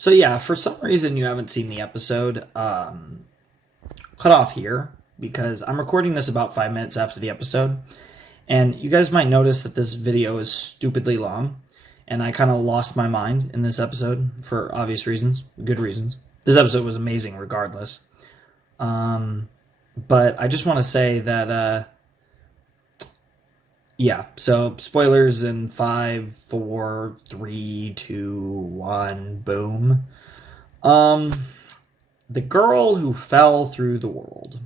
So yeah, for some reason you haven't seen the episode, cut off here because I'm recording this about 5 minutes after the episode, and you guys might notice that this video is stupidly long, and I kind of lost my mind in this episode for obvious reasons, good reasons. This episode was amazing regardless. But I just want to say that, yeah, so spoilers in 5, 4, 3, 2, 1, boom. The girl who fell through the world.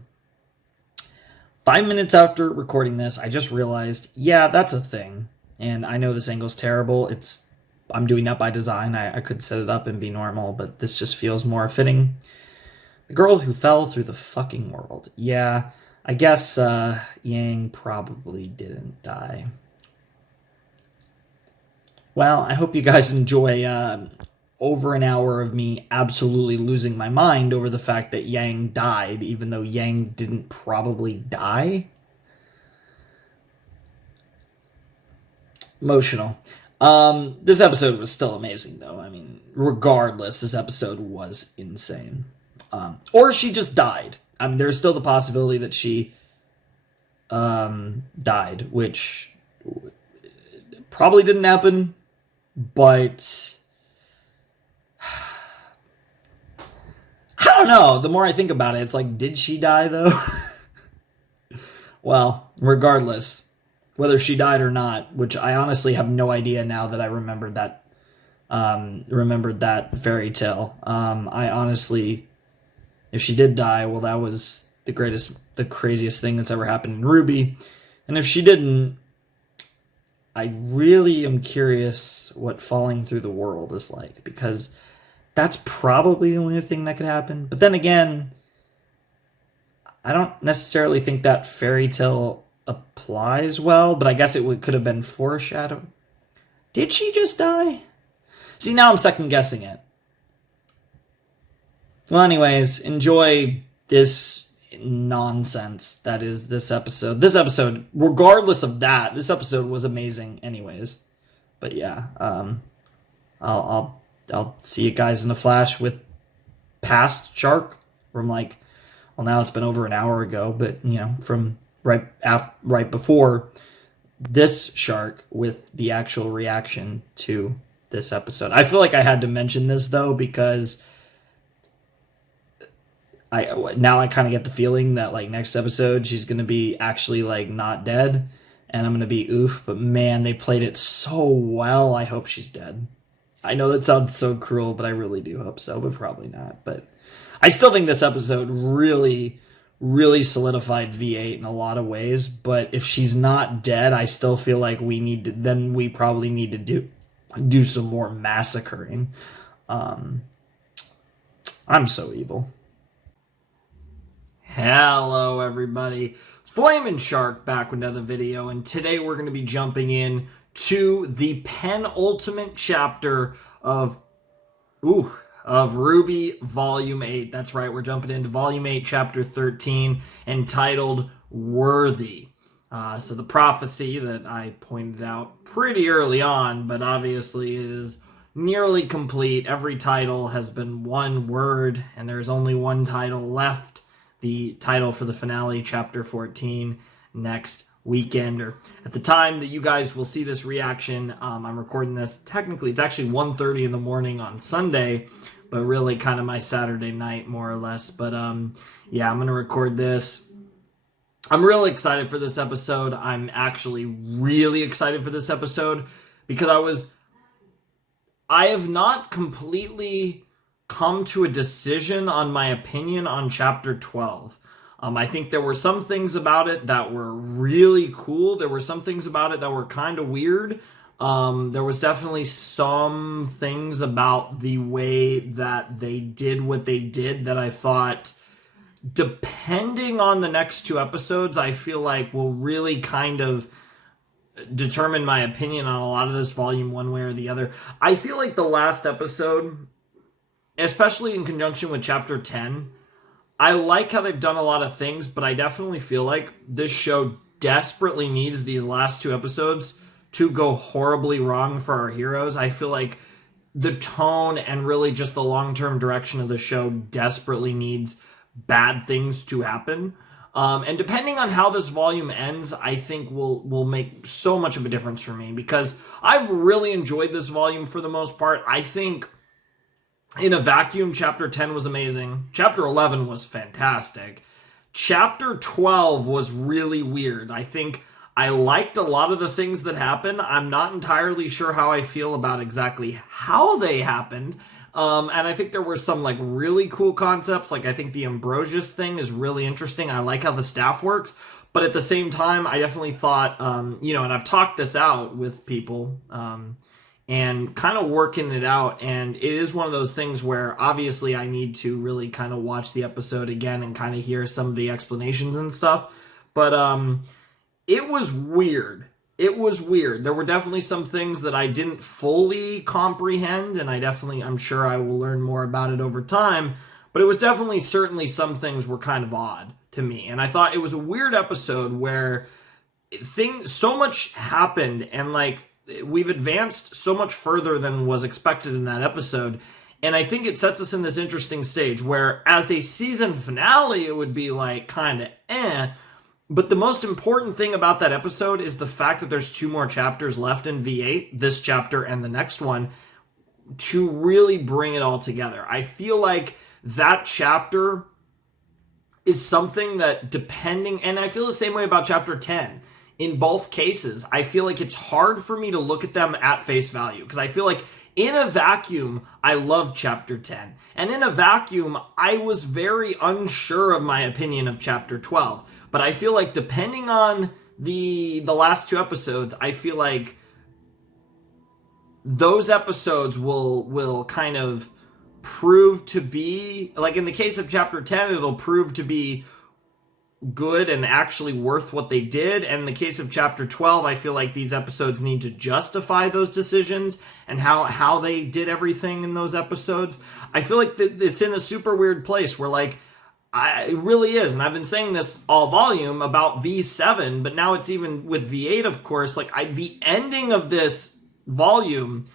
5 minutes after recording this, I just realized, yeah, that's a thing. And I know this angle's terrible. I'm doing that by design. I could set it up and be normal, but this just feels more fitting. The girl who fell through the fucking world. Yeah, I guess Yang probably didn't die. Well, I hope you guys enjoy over an hour of me absolutely losing my mind over the fact that Yang died, even though Yang didn't probably die. Emotional. This episode was still amazing, though. I mean, regardless, this episode was insane. Or she just died. I mean, there's still the possibility that she died, which probably didn't happen, but I don't know. The more I think about it, it's like, did she die, though? Well, regardless, whether she died or not, which I honestly have no idea now that I remembered that fairy tale. I honestly, if she did die, well, that was the craziest thing that's ever happened in RWBY. And if she didn't, I really am curious what falling through the world is like, because that's probably the only thing that could happen. But then again, I don't necessarily think that fairy tale applies well, but I guess it could have been foreshadowed. Did she just die? See, now I'm second guessing it. Well, anyways, enjoy this nonsense that is this episode. This episode, regardless of that, this episode was amazing anyways. But yeah, I'll see you guys in the flash with past Shark from like, well, now it's been over an hour ago, but you know, from right before this Shark with the actual reaction to this episode. I feel like I had to mention this though, because I kind of get the feeling that like next episode she's gonna be actually like not dead, and I'm gonna be oof. But man, they played it so well. I hope she's dead. I know that sounds so cruel, but I really do hope so. But probably not. But I still think this episode really, really solidified V8 in a lot of ways. But if she's not dead, I still feel like we probably need to do some more massacring. I'm so evil. Hello everybody, Flamin' Shark back with another video, and today we're going to be jumping in to the penultimate chapter of RWBY Volume 8. That's right, we're jumping into Volume 8, Chapter 13, entitled Worthy. So the prophecy that I pointed out pretty early on, but obviously it is nearly complete. Every title has been one word, and there's only one title left. The title for the finale, Chapter 14, next weekend, or at the time that you guys will see this reaction. I'm recording this. Technically, it's actually 1:30 in the morning on Sunday, but really kind of my Saturday night, more or less. But yeah, I'm going to record this. I'm really excited for this episode. I'm actually really excited for this episode because I have not completely come to a decision on my opinion on Chapter 12. I think there were some things about it that were really cool. There were some things about it that were kind of weird. There was definitely some things about the way that they did what they did that I thought, depending on the next two episodes, I feel like will really kind of determine my opinion on a lot of this volume one way or the other. I feel like the last episode, especially in conjunction with Chapter 10, I like how they've done a lot of things, but I definitely feel like this show desperately needs these last two episodes to go horribly wrong for our heroes. I feel like the tone and really just the long-term direction of the show desperately needs bad things to happen. And depending on how this volume ends, I think will make so much of a difference for me, because I've really enjoyed this volume for the most part. I think in a vacuum, Chapter 10 was amazing. Chapter 11 was fantastic. Chapter 12 was really weird. I think I liked a lot of the things that happened. I'm not entirely sure how I feel about exactly how they happened. And I think there were some like really cool concepts. Like I think the Ambrosius thing is really interesting. I like how the staff works. But at the same time, I definitely thought, and I've talked this out with people and kind of working it out. And it is one of those things where obviously I need to really kind of watch the episode again and kind of hear some of the explanations and stuff. But it was weird. It was weird. There were definitely some things that I didn't fully comprehend, and I'm sure I will learn more about it over time, but it was certainly some things were kind of odd to me. And I thought it was a weird episode where so much happened, and like we've advanced so much further than was expected in that episode. And I think it sets us in this interesting stage where as a season finale, it would be like kind of But the most important thing about that episode is the fact that there's 2 more chapters left in V8, this chapter and the next one, to really bring it all together. I feel like that chapter is something that and I feel the same way about chapter 10. In both cases, I feel like it's hard for me to look at them at face value, because I feel like in a vacuum, I love chapter 10. And in a vacuum, I was very unsure of my opinion of chapter 12. But I feel like depending on the last 2 episodes, I feel like those episodes will kind of prove to be, like in the case of chapter 10, it'll prove to be good and actually worth what they did. And in the case of chapter 12, I feel like these episodes need to justify those decisions and how they did everything in those episodes. I feel like it's in a super weird place where like, it really is, and I've been saying this all volume about V7, but now it's even with V8, of course. Like the ending of this volume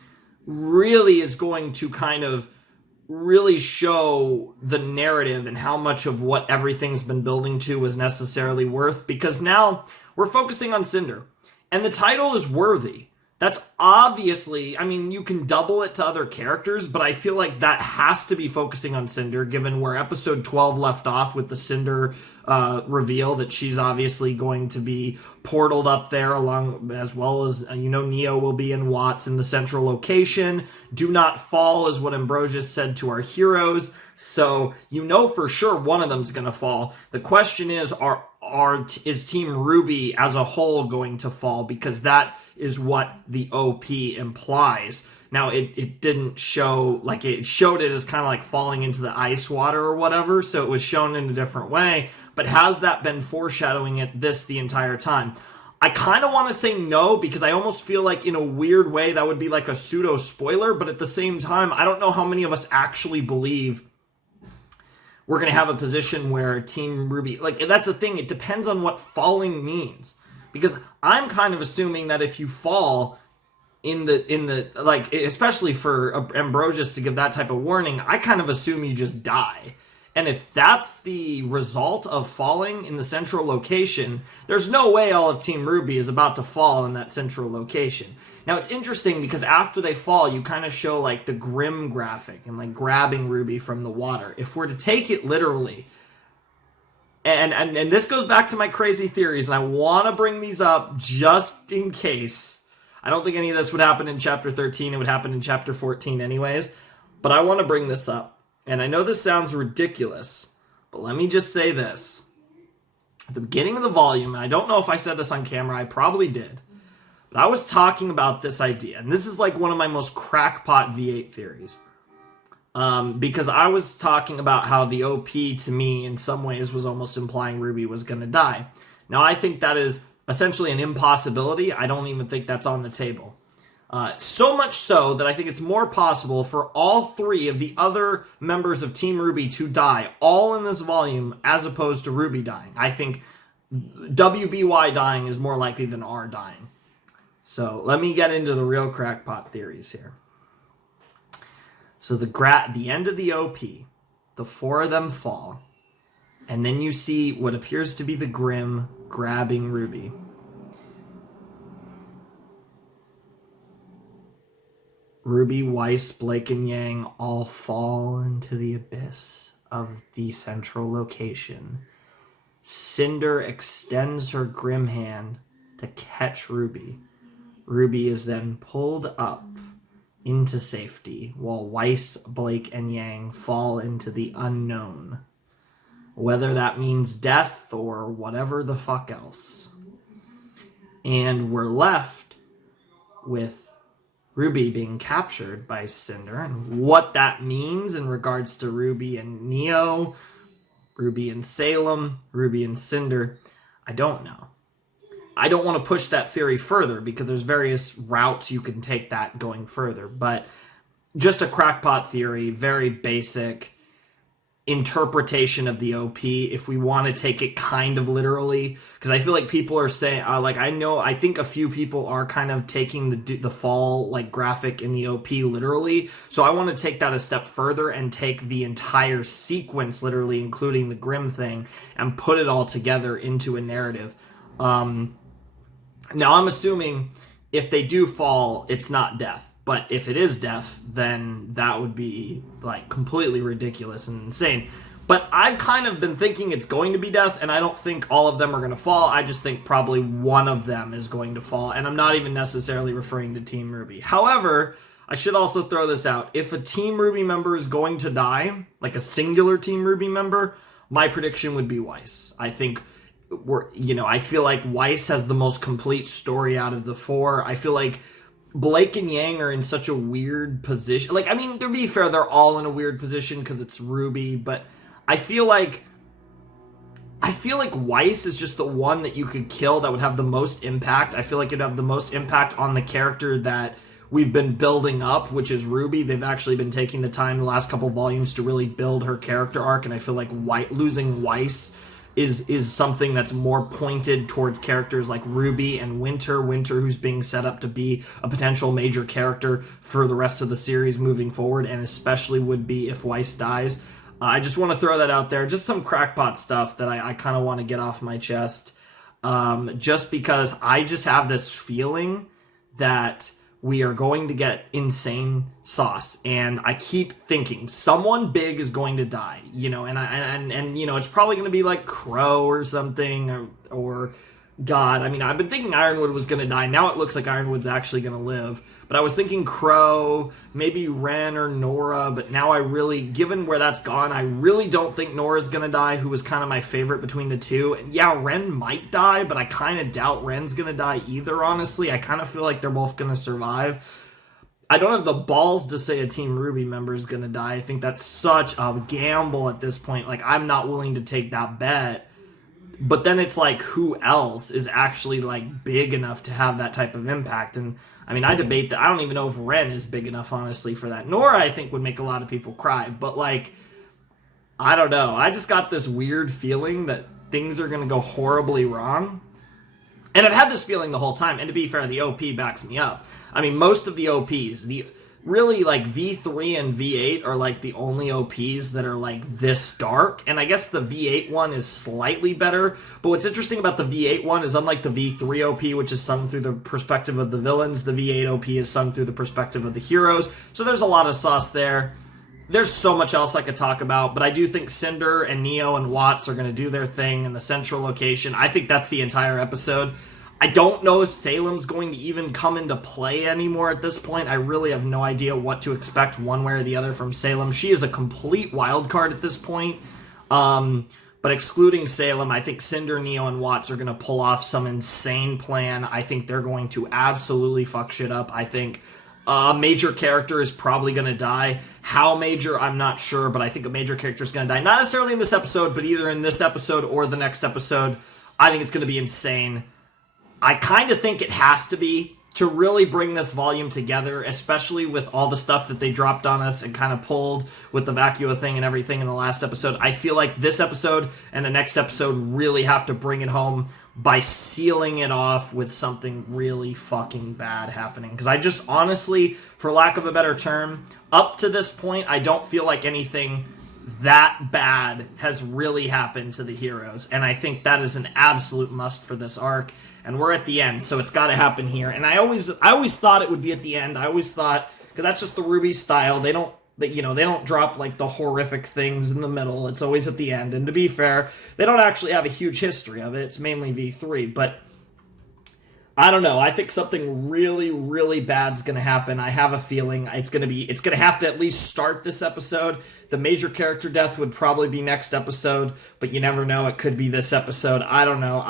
really is going to kind of really show the narrative and how much of what everything's been building to was necessarily worth, because now we're focusing on Cinder, and the title is Worthy. That's obviously, I mean, you can double it to other characters, but I feel like that has to be focusing on Cinder, given where episode 12 left off with the Cinder reveal that she's obviously going to be portaled up there, along as well as, Neo will be in Watts in the central location. Do not fall is what Ambrosius said to our heroes. So for sure one of them's going to fall. The question is, is Team RWBY as a whole going to fall? Because that is what the OP implies. Now, it didn't show, like it showed it as kind of like falling into the ice water or whatever, so it was shown in a different way. But has that been foreshadowing this the entire time? I kind of want to say no, because I almost feel like in a weird way that would be like a pseudo spoiler, but at the same time, I don't know how many of us actually believe we're going to have a position where Team RWBY, like that's the thing, it depends on what falling means. Because I'm kind of assuming that if you fall in the like, especially for Ambrosius to give that type of warning, I kind of assume you just die. And if that's the result of falling in the central location, there's no way all of Team RWBY is about to fall in that central location. Now, it's interesting because after they fall, you kind of show like the Grimm graphic and like grabbing RWBY from the water. If we're to take it literally, and this goes back to my crazy theories, and I want to bring these up just in case. I don't think any of this would happen in Chapter 13. It would happen in Chapter 14 anyways. But I want to bring this up. And I know this sounds ridiculous, but let me just say this. At the beginning of the volume, and I don't know if I said this on camera, I probably did, but I was talking about this idea. And this is like one of my most crackpot V8 theories. Because I was talking about how the OP to me in some ways was almost implying RWBY was going to die. Now I think that is essentially an impossibility. I don't even think that's on the table. So much so that I think it's more possible for all 3 of the other members of Team RWBY to die, all in this volume, as opposed to RWBY dying. I think WBY dying is more likely than R dying. So let me get into the real crackpot theories here. So the end of the OP, the four of them fall, and then you see what appears to be the Grimm grabbing RWBY. RWBY, Weiss, Blake, and Yang all fall into the abyss of the central location. Cinder extends her Grimm hand to catch RWBY. RWBY is then pulled up into safety, while Weiss, Blake, and Yang fall into the unknown. Whether that means death or whatever the fuck else. And we're left with RWBY being captured by Cinder, and what that means in regards to RWBY and Neo, RWBY and Salem, RWBY and Cinder, I don't know. I don't want to push that theory further because there's various routes you can take that going further, but just a crackpot theory, very basic interpretation of the OP if we want to take it kind of literally, because I feel like people are saying I think a few people are kind of taking the fall like graphic in the OP literally, so I want to take that a step further and take the entire sequence literally, including the Grimm thing, and put it all together into a narrative. Now I'm assuming if they do fall, it's not death. But if it is death, then that would be like completely ridiculous and insane. But I've kind of been thinking it's going to be death, and I don't think all of them are going to fall. I just think probably one of them is going to fall, and I'm not even necessarily referring to Team RWBY. However, I should also throw this out. If a Team RWBY member is going to die, like a singular Team RWBY member, my prediction would be Weiss. I think I feel like Weiss has the most complete story out of the four. I feel like Blake and Yang are in such a weird position. Like, I mean, to be fair, they're all in a weird position because it's RWBY, but I feel like Weiss is just the one that you could kill that would have the most impact. I feel like it'd have the most impact on the character that we've been building up, which is RWBY. They've actually been taking the time the last couple volumes to really build her character arc, and I feel like losing Weiss is something that's more pointed towards characters like RWBY and Winter, who's being set up to be a potential major character for the rest of the series moving forward, and especially would be if Weiss dies. I just want to throw that out there. Just some crackpot stuff that I kind of want to get off my chest. Just because I just have this feeling that we are going to get insane sauce, and I keep thinking someone big is going to die, and it's probably going to be like Crow or something, or God, I mean, I've been thinking Ironwood was going to die. Now it looks like Ironwood's actually going to live, but I was thinking Crow, maybe Ren or Nora, but now given where that's gone, I really don't think Nora's going to die, who was kind of my favorite between the two. And yeah, Ren might die, but I kind of doubt Ren's going to die either, honestly. I kind of feel like they're both going to survive. I don't have the balls to say a Team RWBY member is going to die. I think that's such a gamble at this point. Like, I'm not willing to take that bet. But then it's like, who else is actually like big enough to have that type of impact? And I mean, I debate that. I don't even know if Ren is big enough, honestly, for that. Nora, I think, would make a lot of people cry. But, like, I don't know. I just got this weird feeling that things are going to go horribly wrong. And I've had this feeling the whole time. And to be fair, the OP backs me up. I mean, most of the OPs, really, like, V3 and V8 are, like, the only OPs that are, like, this dark. And I guess the V8 one is slightly better. But what's interesting about the V8 one is, unlike the V3 OP, which is sung through the perspective of the villains, the V8 OP is sung through the perspective of the heroes. So there's a lot of sauce there. There's so much else I could talk about. But I do think Cinder and Neo and Watts are going to do their thing in the central location. I think that's the entire episode. I don't know if Salem's going to even come into play anymore at this point. I really have no idea what to expect one way or the other from Salem. She is a complete wild card at this point. But excluding Salem, I think Cinder, Neo, and Watts are going to pull off some insane plan. I think they're going to absolutely fuck shit up. I think a major character is probably going to die. How major, I'm not sure, but I think a major character is going to die. Not necessarily in this episode, but either in this episode or the next episode. I think it's going to be insane. I kind of think it has to be to really bring this volume together, especially with all the stuff that they dropped on us and kind of pulled with the Vacua thing and everything in the last episode. I feel like this episode and the next episode really have to bring it home, by sealing it off with something really fucking bad happening. Because I just honestly, for lack of a better term, up to this point, I don't feel like anything that bad has really happened to the heroes. And I think that is an absolute must for this arc. And we're at the end, so it's got to happen here. And I always thought it would be at the end. I always thought, because that's just the RWBY style. They don't drop like the horrific things in the middle. It's always at the end. And to be fair, they don't actually have a huge history of it. It's mainly V3. But I don't know. I think something really, really bad's going to happen. I have a feeling it's going to have to at least start this episode. The major character death would probably be next episode, but you never know. It could be this episode. I don't know.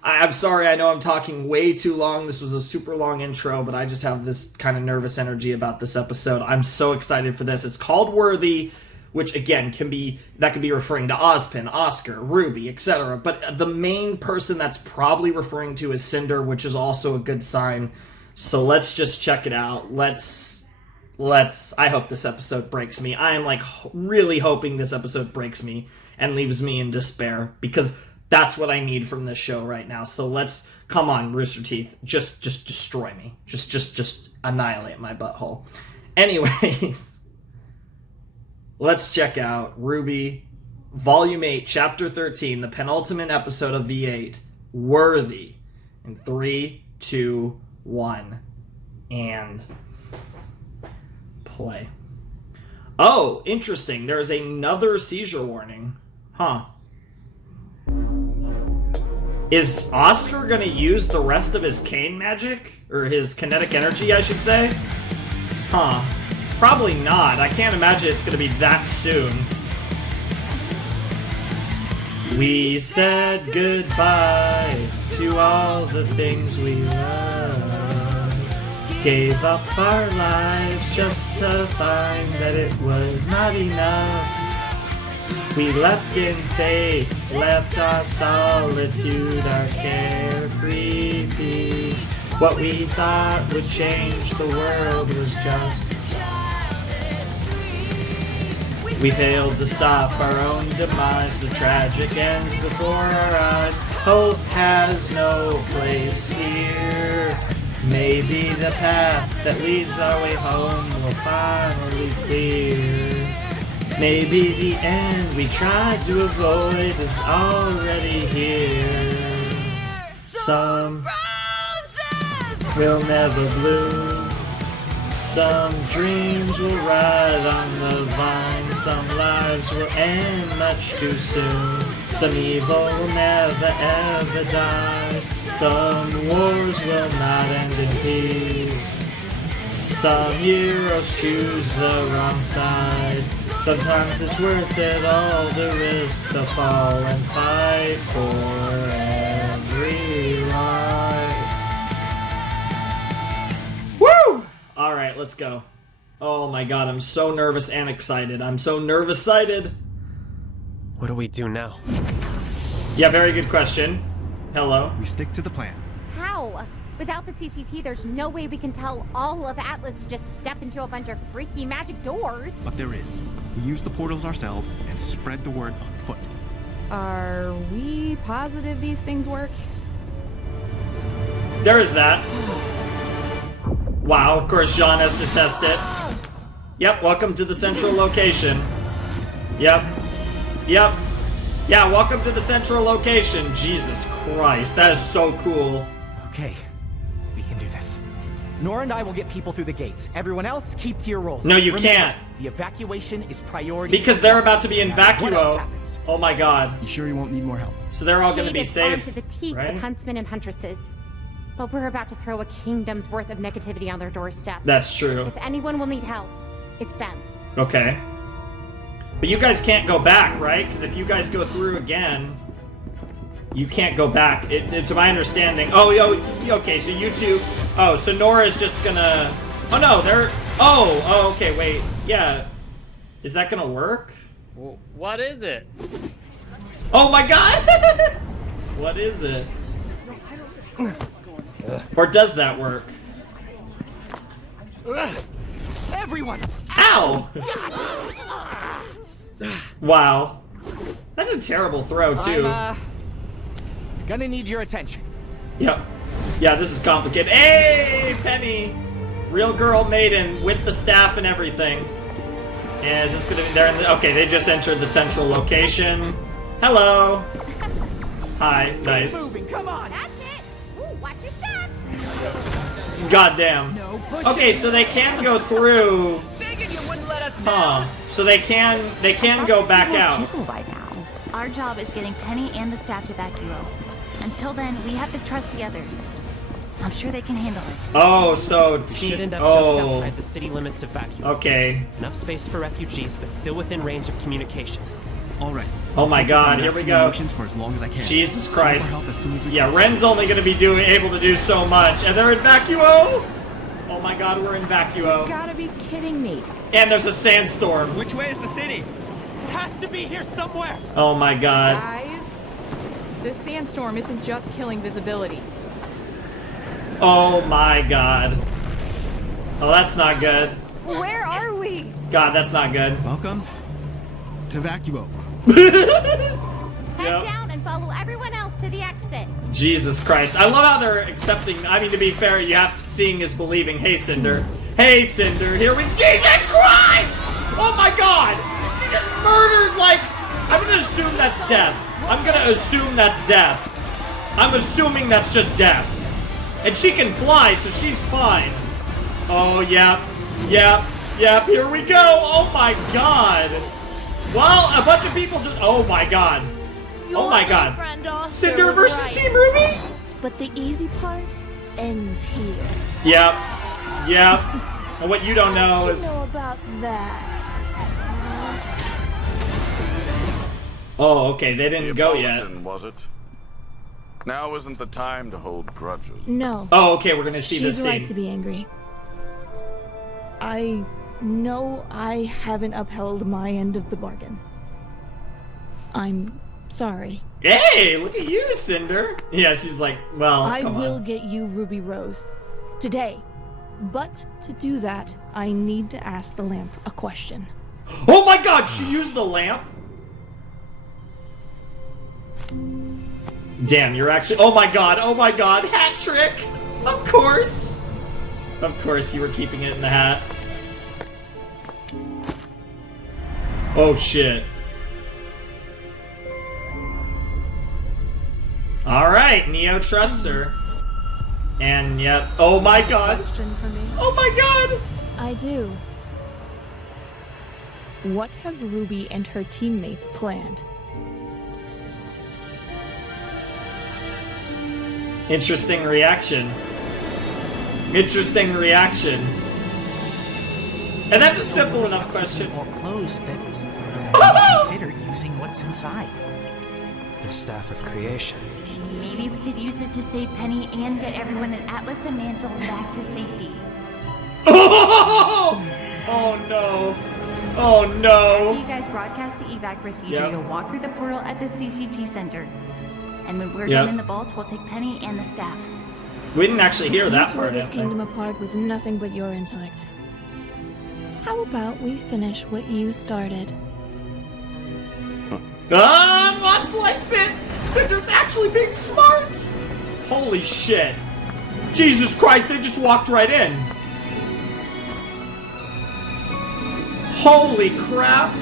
I'm sorry, I know I'm talking way too long. This was a super long intro, but I just have this kind of nervous energy about this episode. I'm so excited for this. It's called Worthy, which again can be referring to Ozpin, Oscar, RWBY, etc. But the main person that's probably referring to is Cinder, which is also a good sign. So let's just check it out. I hope this episode breaks me. I am like really hoping this episode breaks me and leaves me in despair, because that's what I need from this show right now. So come on, Rooster Teeth, just destroy me. Just annihilate my butthole. Anyways, let's check out RWBY Volume 8, Chapter 13, the penultimate episode of V8, Worthy, in 3, 2, 1, and play. Oh, interesting. There's another seizure warning. Huh. Is Oscar going to use the rest of his cane magic? Or his kinetic energy, I should say? Huh. Probably not. I can't imagine it's going to be that soon. We said goodbye to all the things we loved. Gave up our lives just to find that it was not enough. We leapt in faith, left our solitude, our carefree peace. What we thought would change the world was just... We failed to stop our own demise, the tragic ends before our eyes. Hope has no place here. Maybe the path that leads our way home will finally clear. Maybe the end we tried to avoid is already here. Some roses will never bloom. Some dreams will ride on the vine. Some lives will end much too soon. Some evil will never ever die. Some wars will not end in peace. Some heroes choose the wrong side. Sometimes it's worth it all to risk the fall and fight for every life. Woo! Alright, let's go. Oh my god, I'm so nervous and excited. I'm so nervous-sighted. What do we do now? Yeah, very good question. Hello. We stick to the plan. How? Without the CCT, there's no way we can tell all of Atlas to just step into a bunch of freaky magic doors. But there is. We use the portals ourselves and spread the word on foot. Are we positive these things work? There is that. Wow, of course Jean has to test it. Yep, welcome to the central location. Yep. Yeah, welcome to the central location. Jesus Christ, that is so cool. Okay, we can do this. Nora and I will get people through the gates. Everyone else, keep to your roles. No, you Remember, can't. The evacuation is priority. Because they're about to be in What else vacuo. happens? Oh my god. You sure you won't need more help? So they're all going to Shade be is armed safe, to the teeth right? with huntsmen and huntresses. But we're about to throw a kingdom's worth of negativity on their doorstep. That's true. If anyone will need help, it's them. Okay. But you guys can't go back, right? Because if you guys go through again, you can't go back. To my understanding. Okay, so you two... Oh, so Nora's just gonna... Oh, no, they're... Oh, okay, wait. Yeah. Is that gonna work? Well, what is it? Oh my god! What is it? Or does that work? Everyone! Ow! Wow. That's a terrible throw, too. Gonna need your attention. Yep. Yeah, this is complicated. Hey, Penny! Real girl maiden with the staff and everything. Yeah, is this gonna be there? Okay, they just entered the central location. Hello. Hi, nice. Moving, come on. That's it. Ooh, watch your step. Goddamn. Okay, so they can go through. Figured you wouldn't let us Huh. So they can go back out. People by now. Our job is getting Penny and the staff to back you up. Until then, we have to trust the others. I'm sure they can handle it. Oh, so We should end up just oh. outside the city limits of vacuum. Okay. Enough space for refugees, but still within range of communication. All right. Oh my Focus God, on here we rescuing go. Emotions for as long as I can. Jesus Call for Christ. help as soon as we Yeah, can. Ren's only gonna be able to do so much, and they're in Vacuo. Oh my God, we're in Vacuo, Gotta be kidding me. and there's a sandstorm. Which way is the city? It has to be here somewhere. Oh my God. Guys, this sandstorm isn't just killing visibility. Oh my God. Oh, that's not good. Where are we? God, that's not good. Welcome to Vacuo. Head Yep. down and follow everyone else to the exit. Jesus Christ. I love how they're accepting. I mean, to be fair, you have seeing is believing. Hey, Cinder. Hey, Cinder. Here we. Jesus Christ! Oh my God! You just murdered, like. I'm gonna assume that's death. I'm gonna assume that's death. I'm assuming that's just death. And she can fly, so she's fine. Oh, yep. Yep. Yep. Here we go. Oh my God. Well, a bunch of people just. Oh my God. Oh my God. Cinder versus Team RWBY? But the easy part ends here. Yep. Yep. And what you don't know is. about that? Oh, okay. They didn't go yet. Was it? Now isn't the time to hold grudges. No. Oh, okay. We're gonna see this She's scene. right to be angry. I know I haven't upheld my end of the bargain. I'm sorry. Hey, look at you, Cinder. Yeah, she's like, well, I come will on. get you Ruby Rose. Today. But to do that, I need to ask the lamp a question. Oh my God! She used the lamp. Damn, you're actually. Oh my God! Oh my God! Hat trick! Of course. Of course, you were keeping it in the hat. Oh shit. Alright, Neo trusts her. And yep. Oh my God! Question for me. Oh my God! I do. What have Ruby and her teammates planned? Interesting reaction. Interesting reaction. And that's a simple enough question. Or clothes that consider using what's inside. The Staff of Creation. Maybe we could use it to save Penny and get everyone in Atlas and Mantle back to safety. Oh! Oh no. Oh After no. you guys broadcast the evac procedure, Yep. you'll walk through the portal at the CCT center. And when we're Yep. done in the vault, we'll take Penny and the staff. We didn't actually hear You that tore part. this I think. kingdom apart with nothing but your intellect. How about we finish what you started? Ah, Mods likes it! Cinder's actually being smart! Holy shit. Jesus Christ, they just walked right in. Holy crap!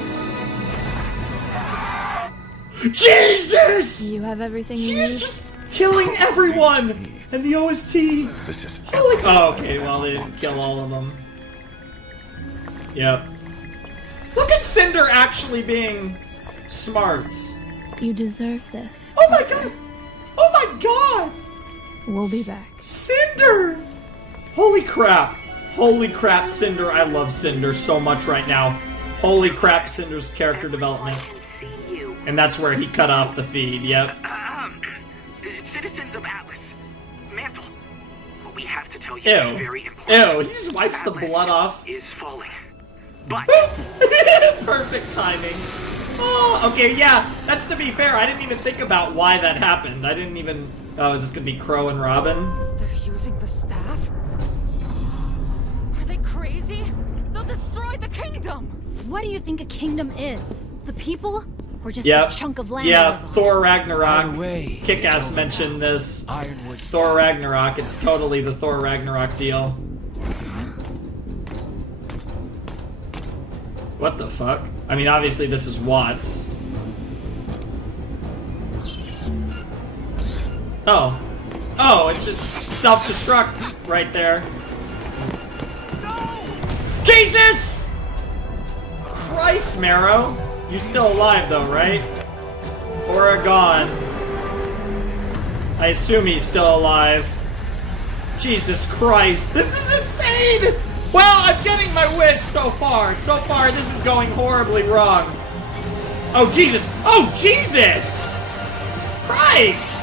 Jesus! You have everything She you is need? just killing everyone! And the OST! This is Holy. Oh, okay, well, they didn't kill all of them. Yep. Look at Cinder actually being smart. You deserve this. Oh my God! Oh my God! We'll be back. Cinder! Holy crap. Holy crap, Cinder. I love Cinder so much right now. Holy crap, Cinder's character development. And that's where he cut off the feed, yep. Citizens of Atlas, Mantle, what we have to tell you Ew. is very important. Ew, he just wipes the Atlas blood off. is falling, but Perfect timing. Oh, okay, yeah. That's to be fair. I didn't even think about why that happened. I didn't even. Oh, is this gonna be Crow and Robin? They're using the staff? Are they crazy? They'll destroy the kingdom! What do you think a kingdom is? The people Or just Yep. a chunk of land. Yeah, Thor Ragnarok. By the way, Kick-Ass it's mentioned this. Ironwood Thor Ragnarok. It's totally the Thor Ragnarok deal. What the fuck? I mean, obviously this is Watts. Oh. Oh, it's just self-destruct right there. Jesus! Christ, Marrow. You still alive though, right? Or gone? I assume he's still alive. Jesus Christ, this is insane! Well, I'm getting my wish so far. So far, this is going horribly wrong. Oh, Jesus! Oh, Jesus! Christ!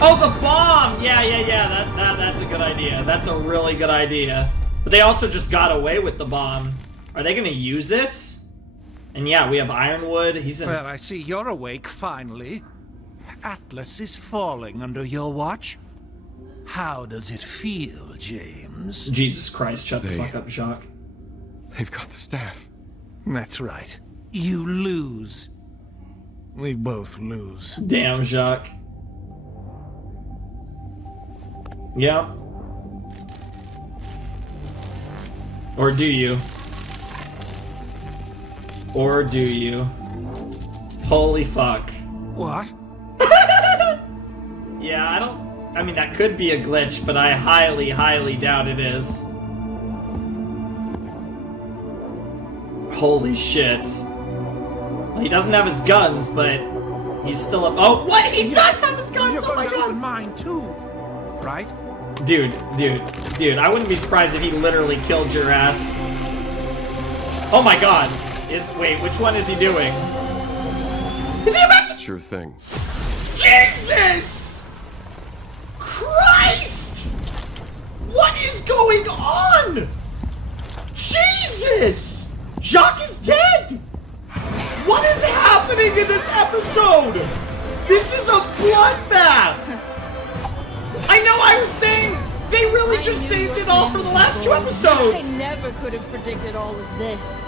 Oh, the bomb! Yeah, that's a good idea. That's a really good idea. But they also just got away with the bomb. Are they gonna use it? And yeah, we have Ironwood. He's in... Well, I see you're awake, finally. Atlas is falling under your watch. How does it feel, James? Jesus Christ, shut the fuck up, Jacques. They've got the staff. That's right. You lose. We both lose. Damn, Jacques. Yeah. Or do you? Or do you? Holy fuck. What? Yeah, I mean, that could be a glitch, but I highly, highly doubt it is. Holy shit. Well, he doesn't have his guns, but he's still up. Oh, what? He does have his guns! Oh my god! Mine too, right? Dude, I wouldn't be surprised if he literally killed your ass. Oh my god. Wait, which one is he doing? Is he about to... Sure thing. Jesus! Christ! What is going on? Jesus! Jacques is dead! What is happening in this episode? This is a bloodbath! I know I was saying they really just saved it all for the last 2 episodes! I never could have predicted all of this.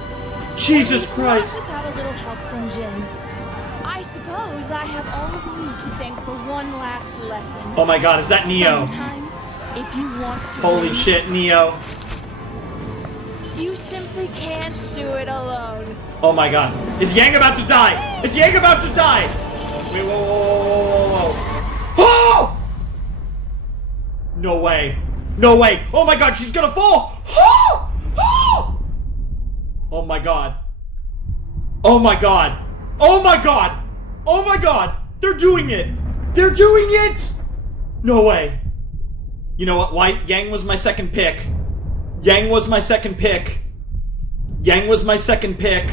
Jesus Christ! Without a little help from Jin. I suppose I have all of you to thank for one last lesson. Oh my god, is that Neo? Sometimes, if you want to Holy win, shit, Neo. you simply can't do it alone. Oh my god. Is Yang about to die? Is Yang about to die? Wait, whoa. Oh! No way. No way. Oh my god, she's gonna fall. Oh! Oh! Oh my god. Oh my god. Oh my god. Oh my god. They're doing it. They're doing it. No way. You know what? Why? Yang was my second pick. Yang was my second pick. Yang was my second pick.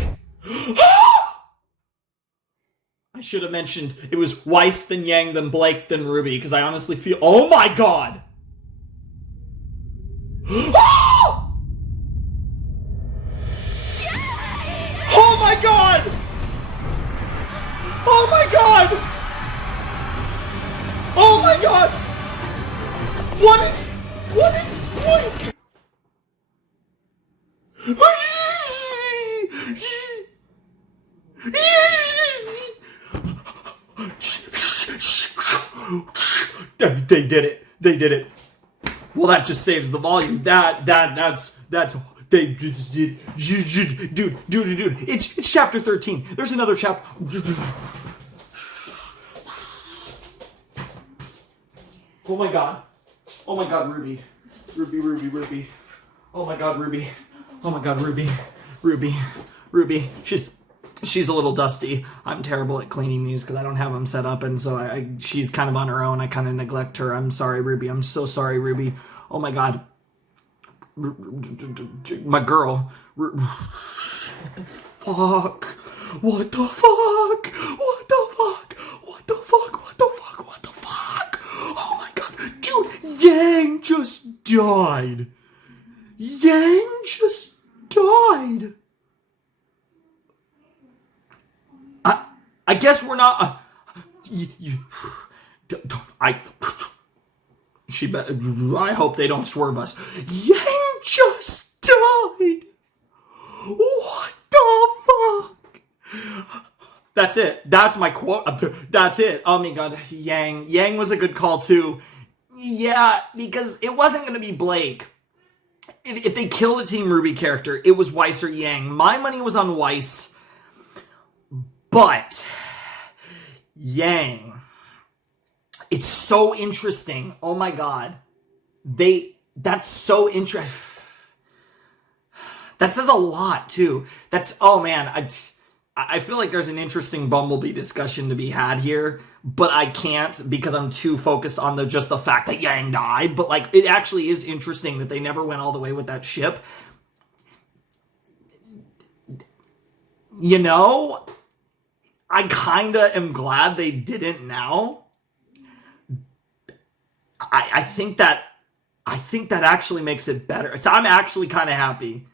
I should have mentioned it was Weiss, then Yang, then Blake, then RWBY, because I honestly feel... Oh my god! Oh my god! Oh my god! Oh my god! What is... They did it. They did it. Well, that just saves the volume. That's they did. Dude. It's chapter 13. There's another chapter. Oh my god. Oh my god, RWBY. RWBY. Oh my god, RWBY. Oh my god, RWBY. She's a little dusty. I'm terrible at cleaning these because I don't have them set up, and so she's kind of on her own. I kind of neglect her. I'm sorry, RWBY. I'm so sorry, RWBY. Oh my god. My girl. What the fuck? What the fuck? What the fuck? What the fuck? What the fuck? What the fuck? Oh my god. Dude, Yang just died. Yang just died. I guess we're not. I hope they don't swerve us. Yang just died. That's it. That's my quote. That's it. Oh my god. Yang was a good call too. Yeah, because it wasn't going to be Blake. If they killed a Team RWBY character, it was Weiss or Yang. My money was on Weiss. But Yang, it's so interesting. Oh my god. That's so interesting. That says a lot too. Oh man, I feel like there's an interesting Bumblebee discussion to be had here, but I can't because I'm too focused on just the fact that Yang died. But like, it actually is interesting that they never went all the way with that ship. You know, I kinda am glad they didn't now. I think that actually makes it better. So I'm actually kind of happy.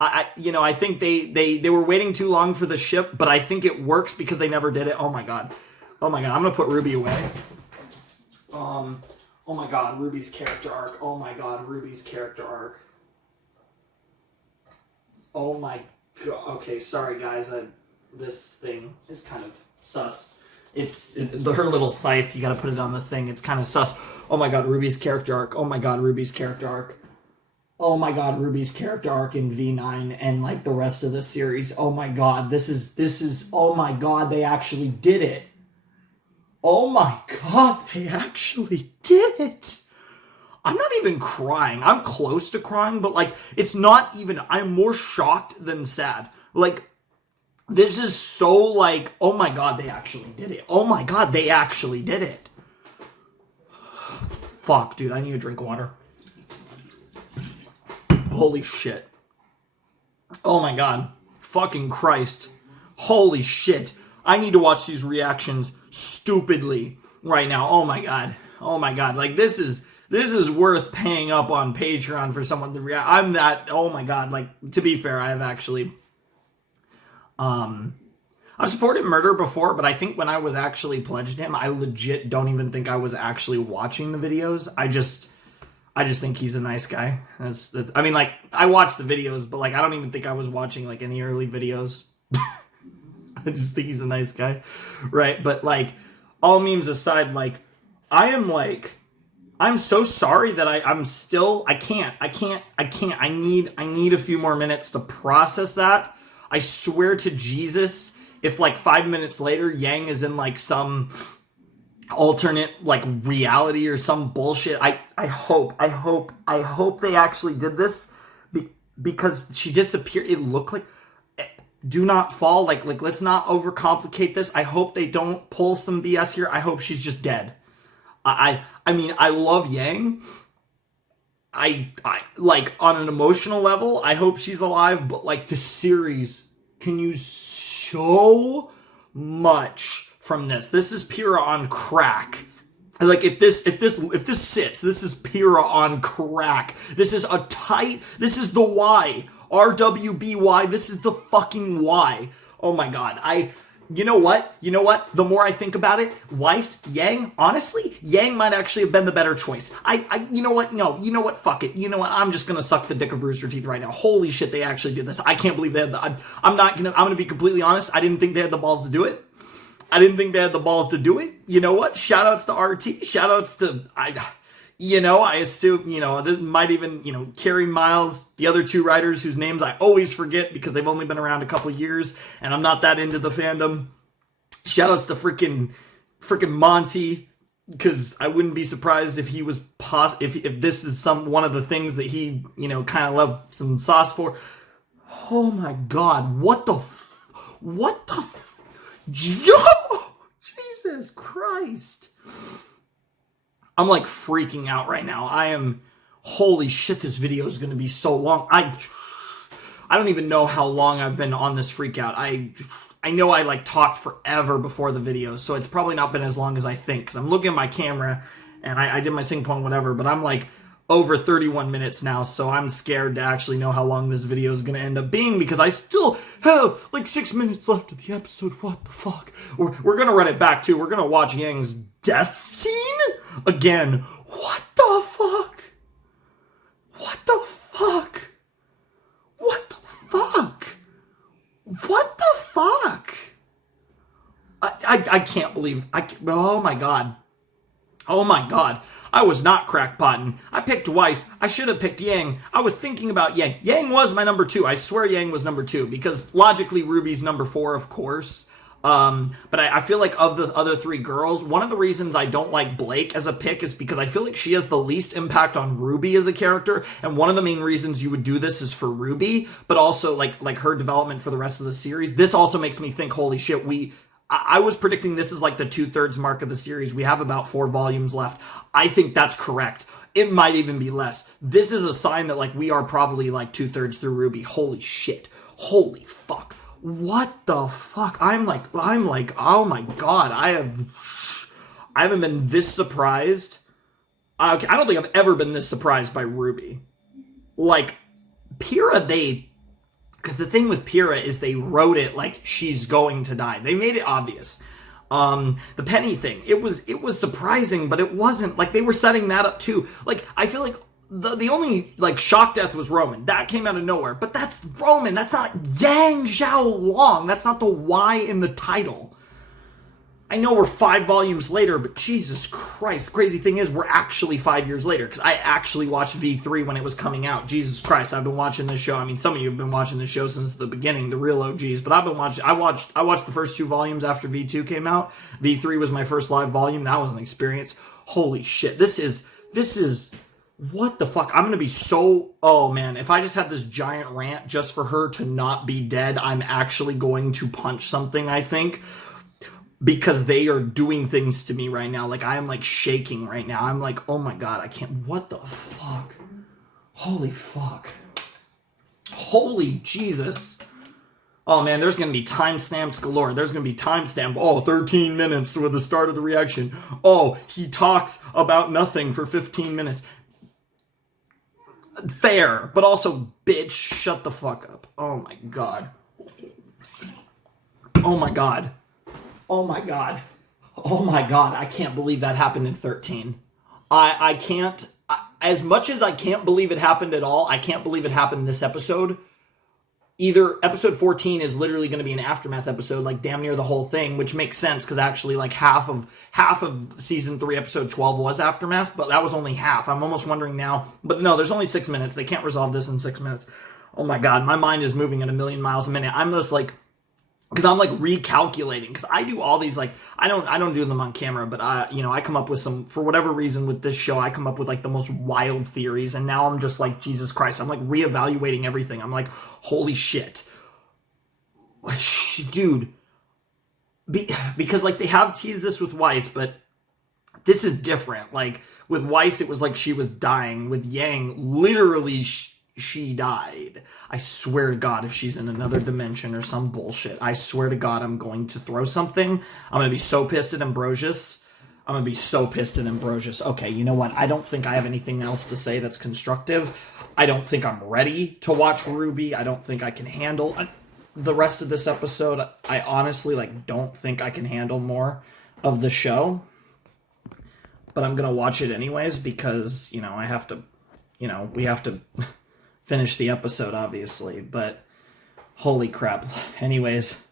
I think they were waiting too long for the ship, but I think it works because they never did it. Oh my god. I'm gonna put RWBY away. Oh my god, RWBY's character arc. Oh my god, RWBY's character arc. Oh my god. Okay, sorry guys. This thing is kind of sus. Her little scythe. You gotta put it on the thing. It's kind of sus. Oh my god, RWBY's character arc. Oh my god, RWBY's character arc. Oh my god, RWBY's character arc in V9 and like the rest of the series. Oh my god, this is oh my god, they actually did it. Oh my god, they actually did it. I'm not even crying. I'm close to crying, but like, it's not even, I'm more shocked than sad. Like, this is so like, oh my god, they actually did it. Oh my god, they actually did it. Fuck, dude, I need to drink water. Holy shit. Oh my god. Fucking Christ. Holy shit. I need to watch these reactions stupidly right now. Oh my god. Oh my god. Like, this is worth paying up on Patreon for someone to react. I'm that, oh my god. Like, to be fair, I have actually, I've supported Murder before, but I think when I was actually pledged him, I legit don't even think I was actually watching the videos. I just think he's a nice guy. That's I mean, like, I watched the videos, but like, I don't even think I was watching like any early videos. I just think he's a nice guy, right? But like, all memes aside, like, I'm so sorry that I can't. I need a few more minutes to process that. I swear to Jesus, if like 5 minutes later Yang is in like some alternate like reality or some bullshit, I hope they actually did this because she disappeared. It looked like, do not fall, like let's not overcomplicate this. I hope they don't pull some BS here. I hope she's just dead. I mean, I love Yang. I like, on an emotional level, I hope she's alive, but like, the series can use so much from this. This is Pyrrha on crack. Like, if this sits, this is Pyrrha on crack. This is this is the Y. RWBY, this is the fucking Y. Oh my god. You know what? The more I think about it, Weiss, Yang, honestly, Yang might actually have been the better choice. You know what? No, you know what? Fuck it. You know what? I'm just gonna suck the dick of Rooster Teeth right now. Holy shit, they actually did this. I can't believe they had I'm gonna be completely honest. I didn't think they had the balls to do it. You know what? Shoutouts to RT. Shoutouts to, I assume, this might even, Carrie Miles, the other two writers whose names I always forget because they've only been around a couple years and I'm not that into the fandom. Shoutouts to freaking Monty, because I wouldn't be surprised if he was if this is one of the things that he, kind of left some sauce for. Oh my god, what the yo, Jesus Christ. I'm like freaking out right now. Holy shit, this video is going to be so long. I don't even know how long I've been on this freak out. I know I like talked forever before the video, so it's probably not been as long as I think, because I'm looking at my camera and I did my sync point, whatever, but I'm like over 31 minutes now, so I'm scared to actually know how long this video is going to end up being, because I still have like 6 minutes left of the episode. What the fuck? We're going to run it back too. We're going to watch Yang's death scene again. What the fuck? What the fuck? What the fuck? What the fuck? I can't believe, oh my god. Oh my god. I was not crackpotting. I picked Weiss. I should have picked Yang. I was thinking about Yang. Yang was my number 2. I swear Yang was number 2 because logically RWBY's number 4, of course. But I feel like of the other 3 girls, one of the reasons I don't like Blake as a pick is because I feel like she has the least impact on RWBY as a character, and one of the main reasons you would do this is for RWBY, but also like her development for the rest of the series. This also makes me think, holy shit, I was predicting this is like the 2/3 mark of the series. We have about 4 volumes left. I think that's correct. It might even be less. This is a sign that like we are probably like 2/3 through RWBY. Holy shit. Holy fuck. What the fuck? I'm like, oh my god. I haven't been this surprised. I don't think I've ever been this surprised by RWBY. Like, Pyrrha, because the thing with Pyrrha is they wrote it like she's going to die. They made it obvious. The Penny thing, it was surprising, but it wasn't. Like, they were setting that up too. Like, I feel like the only, like, shock death was Roman. That came out of nowhere. But that's Roman. That's not Yang Xiaolong. That's not the Y in the title. I know we're 5 volumes later, but Jesus Christ. The crazy thing is we're actually 5 years later, because I actually watched V3 when it was coming out. Jesus Christ, I've been watching this show. I mean, some of you have been watching this show since the beginning, the real OGs, but I watched the first 2 volumes after V2 came out. V3 was my first live volume. That was an experience. Holy shit. This is what the fuck? I'm gonna be so... Oh, man. If I just had this giant rant just for her to not be dead, I'm actually going to punch something, I think. Because they are doing things to me right now. Like, I am, like, shaking right now. I'm like, oh my god, I can't... What the fuck? Holy fuck. Holy Jesus. Oh, man, there's gonna be timestamps galore. There's gonna be timestamp. Oh, 13 minutes with the start of the reaction. Oh, he talks about nothing for 15 minutes. Fair, but also, bitch, shut the fuck up. Oh my god. Oh my god. Oh my god. Oh my god. I can't believe that happened in 13. I can't... as much as I can't believe it happened at all, I can't believe it happened in this episode. Either episode 14 is literally going to be an aftermath episode, like damn near the whole thing, which makes sense because actually like half of season 3 episode 12 was aftermath, but that was only half. I'm almost wondering now, but no, there's only 6 minutes. They can't resolve this in 6 minutes. Oh my god, my mind is moving at 1,000,000 miles a minute. I'm just like... Because I'm like recalculating, because I do all these, like, I don't do them on camera, but I come up with some, for whatever reason with this show, I come up with like the most wild theories, and now I'm just like, Jesus Christ, I'm like reevaluating everything. I'm like, holy shit. Dude. Because like they have teased this with Weiss, but this is different. Like with Weiss, it was like she was dying. With Yang, literally she died. I swear to God, if she's in another dimension or some bullshit, I swear to God, I'm going to throw something. I'm going to be so pissed at Ambrosius. Okay, you know what? I don't think I have anything else to say that's constructive. I don't think I'm ready to watch RWBY. I don't think I can handle the rest of this episode. I honestly, like, don't think I can handle more of the show. But I'm going to watch it anyways because, I have to, we have to... finish the episode, obviously, but holy crap. Anyways,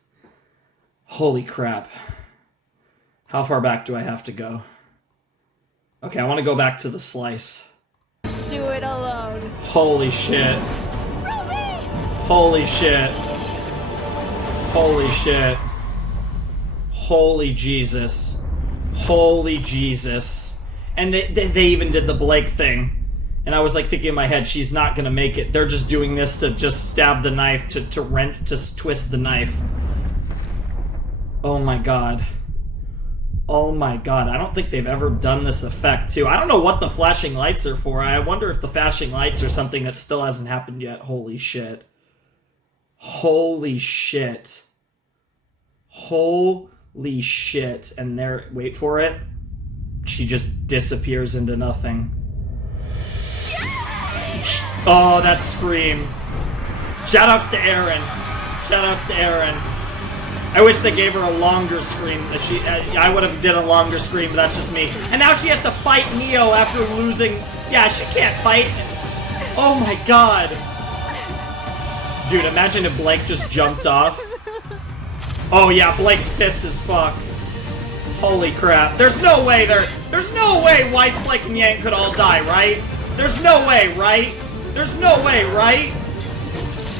holy crap. How far back do I have to go? Okay, I want to go back to the slice. Do it alone. Holy shit. RWBY! Holy shit. Holy shit. Holy Jesus. Holy Jesus. And they even did the Blake thing. And I was like thinking in my head, she's not gonna make it. They're just doing this to just stab the knife, to twist the knife. Oh my god. Oh my god. I don't think they've ever done this effect too. I don't know what the flashing lights are for. I wonder if the flashing lights are something that still hasn't happened yet. Holy shit. Holy shit. Holy shit. And there, wait for it. She just disappears into nothing. Oh, that scream. Shoutouts to Aaron. Shoutouts to Aaron. I wish they gave her a longer scream. I would have did a longer scream, but that's just me. And now she has to fight Neo after losing. Yeah, she can't fight. Oh my god. Dude, imagine if Blake just jumped off. Oh yeah, Blake's pissed as fuck. Holy crap. There's no way there's no way Weiss, Blake, and Yang could all die, right? There's no way, right? There's no way, right?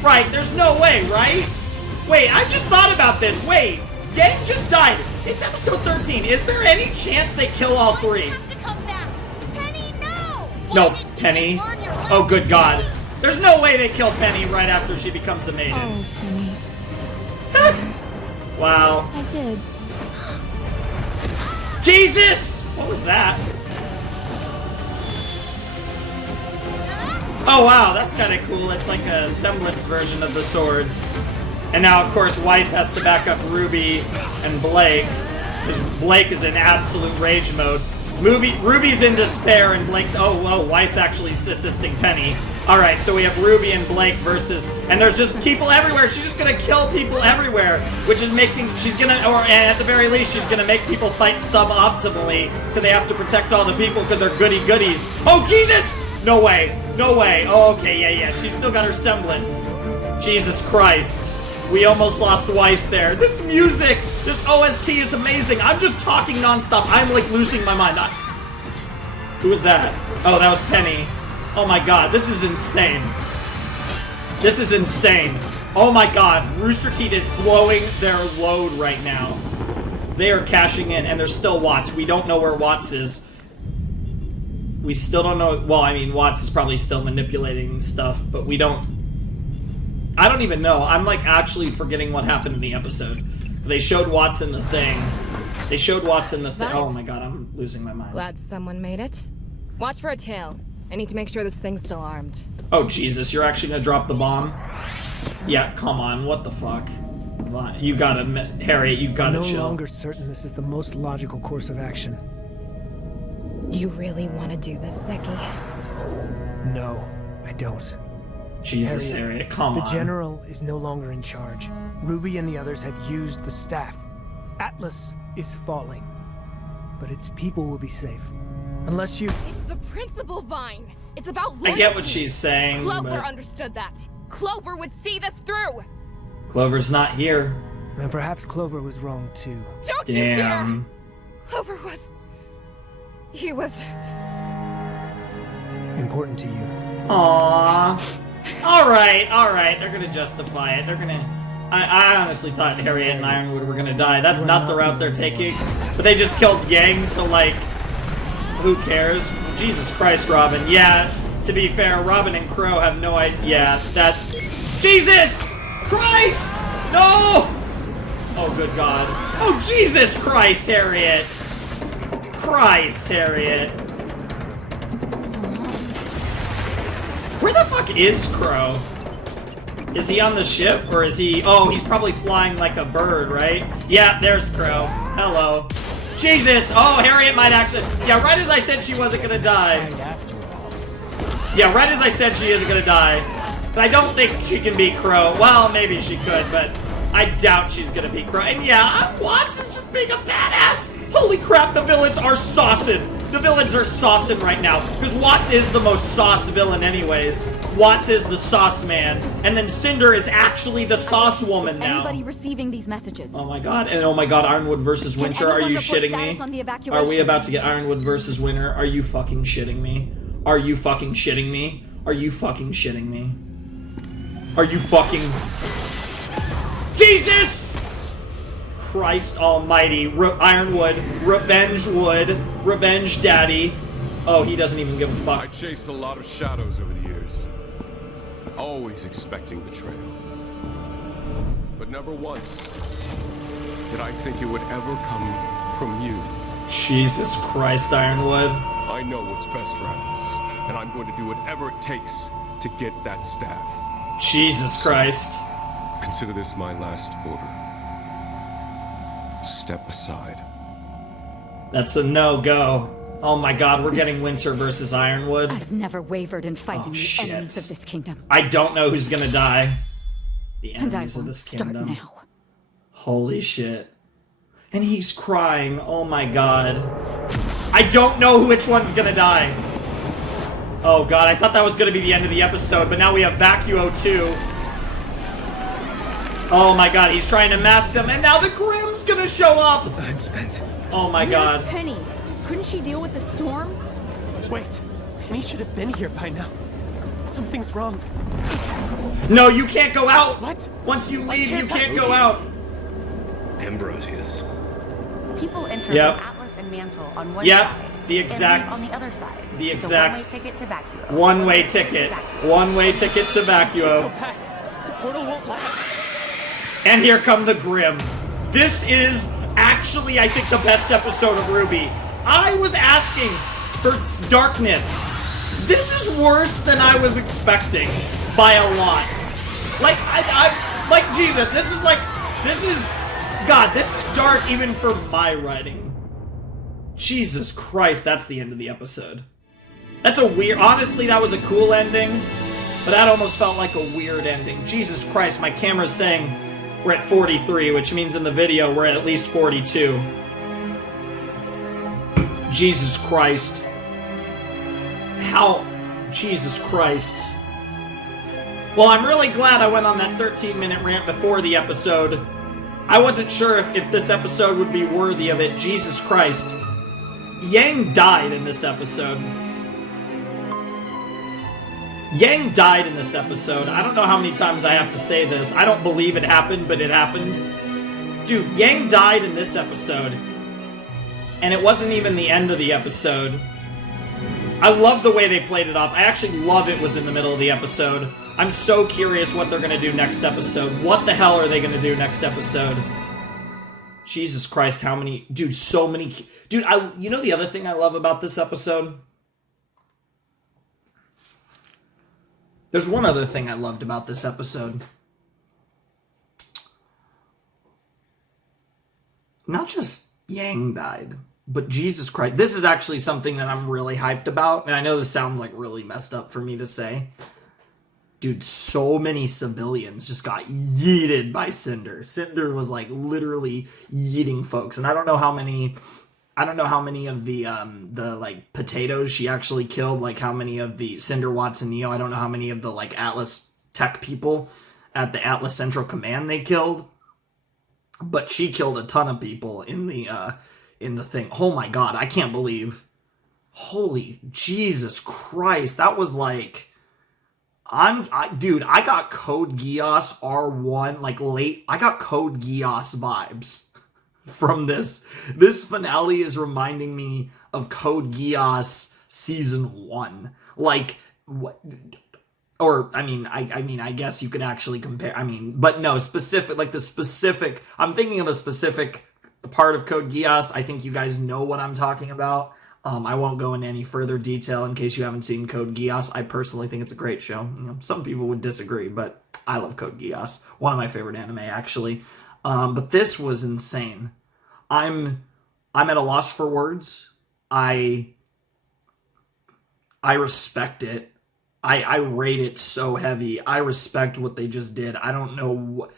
Right, there's no way, right? Wait, I just thought about this. Wait, Yang just died. It's episode 13. Is there any chance they kill all three? No, Penny. Oh, good God. There's no way they kill Penny right after she becomes a maiden. Oh, Penny. Wow. I did. Jesus! What was that? Oh, wow, that's kind of cool. It's like a semblance version of the swords. And now, of course, Weiss has to back up Ruby and Blake, because Blake is in absolute rage mode. Ruby's in despair, and Blake's... Oh, Weiss actually is assisting Penny. Alright, so we have Ruby and Blake versus... And there's just people everywhere. She's just gonna kill people everywhere, which is making... She's gonna... And at the very least, she's gonna make people fight suboptimally, because they have to protect all the people, because they're goody-goodies. Oh, Jesus! No way. No way. Oh, okay, yeah. She's still got her semblance. Jesus Christ. We almost lost Weiss there. This music, this OST is amazing. I'm just talking nonstop. I'm like losing my mind. Who was that? Oh, that was Penny. Oh my God, this is insane. This is insane. Oh my God, Rooster Teeth is blowing their load right now. They are cashing in, and there's still Watts. We don't know where Watts is. We still don't know. Well, I mean, Watts is probably still manipulating stuff, but we don't. I don't even know. I'm like actually forgetting what happened in the episode. They showed Watts in the thing. They showed Watts in the thing. Oh my God, I'm losing my mind. Glad someone made it. Watch for a tail. I need to make sure this thing's still armed. Oh Jesus, you're actually gonna drop the bomb? Yeah, come on. What the fuck? You gotta, Harriet. You gotta chill. I'm no longer certain this is the most logical course of action. You really want to do this, Zeki? No, I don't. Jesus, Harriet, come on. The General is no longer in charge. RWBY and the others have used the staff. Atlas is falling. But its people will be safe. Unless you... It's the principal, Vine! It's about loyalty! I get what she's saying, Clover but... understood that! Clover would see this through! Clover's not here. And perhaps Clover was wrong, too. Don't you dare! Clover was... He was... important to you. Aww. Alright, they're gonna justify it. They're gonna... I honestly thought Harriet and Ironwood were gonna die. That's not the route they're taking. But they just killed Yang, so like... Who cares? Jesus Christ, Robin. Yeah, to be fair, Robin and Crow have no idea. Yeah, that... Jesus Christ! No! Oh, good God. Oh, Jesus Christ, Harriet! Christ, Harriet. Where the fuck is Crow? Is he on the ship, or is he... Oh, he's probably flying like a bird, right? Yeah, there's Crow. Hello. Jesus! Oh, Harriet might actually... Yeah, right as I said she wasn't gonna die. Yeah, right as I said she isn't gonna die. But I don't think she can beat Crow. Well, maybe she could, but I doubt she's gonna beat Crow. And yeah, Watts is just being a badass. Holy crap, the villains are saucing. The villains are saucing right now. Because Watts is the most sauce villain anyways. Watts is the sauce man. And then Cinder is actually the sauce woman now. Anybody receiving these messages? Oh my God. And oh my God, Ironwood versus Winter. Are you shitting me? Are we about to get Ironwood versus Winter? Are you fucking shitting me? Are you fucking shitting me? Are you fucking shitting me? Are you fucking... Jesus! Christ almighty. Ironwood. Revenge Wood. Revenge Daddy. Oh, he doesn't even give a fuck. I chased a lot of shadows over the years. Always expecting betrayal. But never once did I think it would ever come from you. Jesus Christ, Ironwood. I know what's best for Atlas, and I'm going to do whatever it takes to get that staff. Jesus Christ. So, consider this my last order. Step aside. That's a no-go. Oh my God, we're getting Winter versus Ironwood. I've never wavered in fighting the enemies of this kingdom. I don't know who's gonna die. The And I enemies of won't this start kingdom. now. Holy shit. And he's crying. Oh my God. I don't know which one's gonna die. Oh God, I thought that was gonna be the end of the episode, but now we have Vacuo 2. Oh my God, he's trying to mask them, and now the Grimm's gonna show up! I'm spent. Oh my god. Penny. Couldn't she deal with the storm? Wait, Penny should have been here by now. Something's wrong. No, you can't go out! What? Once you leave, you can't go out! Ambrosius. People enter Yep. from Atlas and Mantle on one Yep, side. the and exact- leave on the other side. the It's exact- a one-way ticket to Vacuo. One-way ticket. One-way ticket to Go Vacuo. back. The portal won't let us. And here come the Grimm. This is actually, I think, the best episode of RWBY. I was asking for darkness. This is worse than I was expecting by a lot. Like, like, Jesus, this is, God, this is dark even for my writing. Jesus Christ, that's the end of the episode. That's a weird, honestly, that was a cool ending, but that almost felt like a weird ending. Jesus Christ, my camera's saying we're at 43, which means in the video we're at least 42. Jesus Christ. How? Jesus Christ. Well, I'm really glad I went on that 13-minute rant before the episode. I wasn't sure if this episode would be worthy of it. Jesus Christ. Yang died in this episode. Yang died in this episode. I don't know how many times I have to say this. I don't believe it happened, but it happened. Dude, Yang died in this episode. And it wasn't even the end of the episode. I love the way they played it off. I actually love it was in the middle of the episode. I'm so curious what they're going to do next episode. What the hell are they going to do next episode? Jesus Christ, how many... Dude, so many... Dude, you know the other thing I love about this episode? There's one other thing I loved about this episode. Not just Yang died, but Jesus Christ. This is actually something that I'm really hyped about, and I know this sounds like really messed up for me to say. Dude, so many civilians just got yeeted by Cinder. Cinder was like literally yeeting folks, and I don't know how many of the like potatoes she actually killed, like how many of the Cinder, Watson, Neo. I don't know how many of the like Atlas tech people at the Atlas Central Command they killed, but she killed a ton of people in the thing. Oh my god, I can't believe. Holy Jesus Christ, that was like... Dude, I got Code Geass R1, like late, I got Code Geass vibes from this. This finale is reminding me of Code Geass Season 1. Like, what, or, I guess you could actually compare, but no, specific, like the specific, I'm thinking of a specific part of Code Geass. I think you guys know what I'm talking about. I won't go into any further detail in case you haven't seen Code Geass. I personally think it's a great show. You know, some people would disagree, but I love Code Geass. One of my favorite anime, actually. But this was insane. I'm at a loss for words. I respect it. I rate it so heavy. I respect what they just did. I don't know.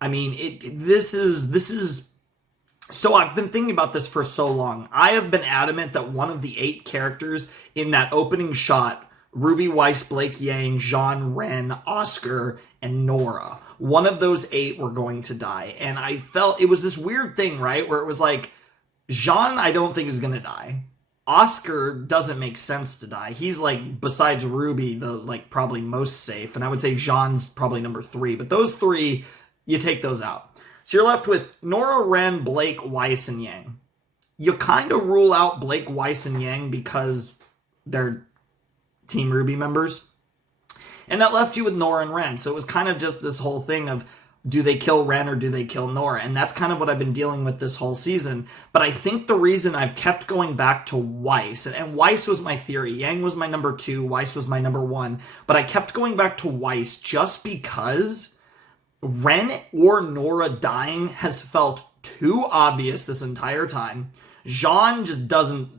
This is. So I've been thinking about this for so long. I have been adamant that one of the 8 characters in that opening shot, RWBY, Weiss, Blake, Yang, Jean, Ren, Oscar, and Nora, one of those 8 were going to die. And I felt it was this weird thing, right? Where it was like, Jean, I don't think is going to die. Oscar doesn't make sense to die. He's like, besides RWBY, the like probably most safe. And I would say Jean's probably number 3. But those 3, you take those out. So you're left with Nora, Ren, Blake, Weiss, and Yang. You kind of rule out Blake, Weiss, and Yang because they're Team RWBY members. And that left you with Nora and Ren. So it was kind of just this whole thing of, do they kill Ren or do they kill Nora? And that's kind of what I've been dealing with this whole season. But I think the reason I've kept going back to Weiss, and Weiss was my theory. Yang was my number 2. Weiss was my number 1. But I kept going back to Weiss just because Ren or Nora dying has felt too obvious this entire time. Jean just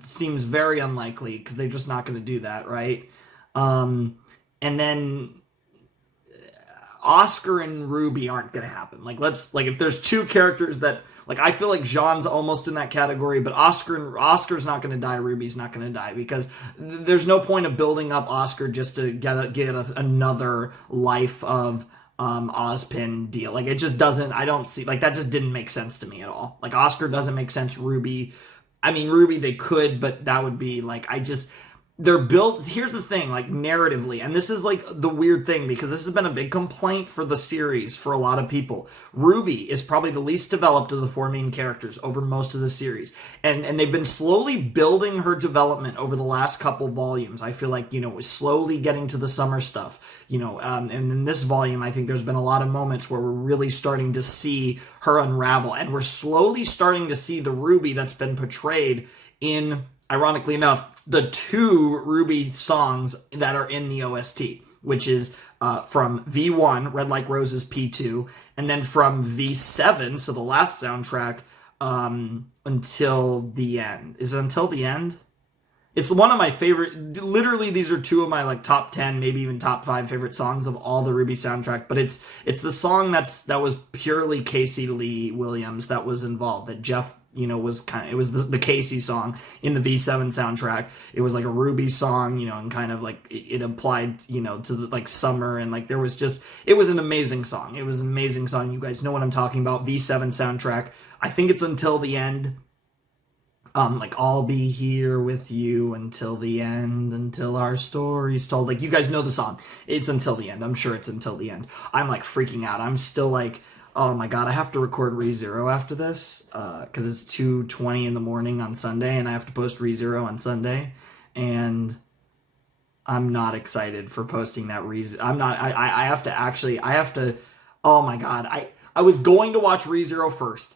seems very unlikely because they're just not going to do that, right? And then Oscar and RWBY aren't going to happen. If there's 2 characters that, like, I feel like Jean's almost in that category, but Oscar's not going to die, RWBY's not going to die, because there's no point of building up Oscar just to get another life of Ozpin deal. Like, it just doesn't, I don't see, like, that just didn't make sense to me at all. Like, Oscar doesn't make sense. RWBY, they could, but that would be, like, they're built, here's the thing, like, narratively, and this is, like, the weird thing, because this has been a big complaint for the series for a lot of people. RWBY is probably the least developed of the four main characters over most of the series, and they've been slowly building her development over the last couple volumes. I feel like, slowly getting to the summer stuff, and in this volume, I think there's been a lot of moments where we're really starting to see her unravel, and we're slowly starting to see the RWBY that's been portrayed in, ironically enough, the two RWBY songs that are in the OST, which is from V1, Red Like Roses P2, and then from V7, so the last soundtrack, Until the End. Is it Until the End? It's one of my favorite, literally these are two of my like top 10, maybe even top 5 favorite songs of all the RWBY soundtrack, but it's the song that was purely Casey Lee Williams that was involved, that Jeff was it was the Casey song in the V7 soundtrack. It was like a RWBY song, and kind of like it applied, to the like summer, and like it was an amazing song. It was an amazing song. You guys know what I'm talking about. V7 soundtrack. I think it's Until the End. Like, I'll be here with you until the end, until our story's told. Like, you guys know the song. It's Until the End. I'm sure it's Until the End. I'm like freaking out. I'm still like, oh my god, I have to record ReZero after this, because it's 2:20 in the morning on Sunday, and I have to post ReZero on Sunday, and I'm not excited for posting that ReZero. I'm not, I have to, oh my god, I was going to watch ReZero first,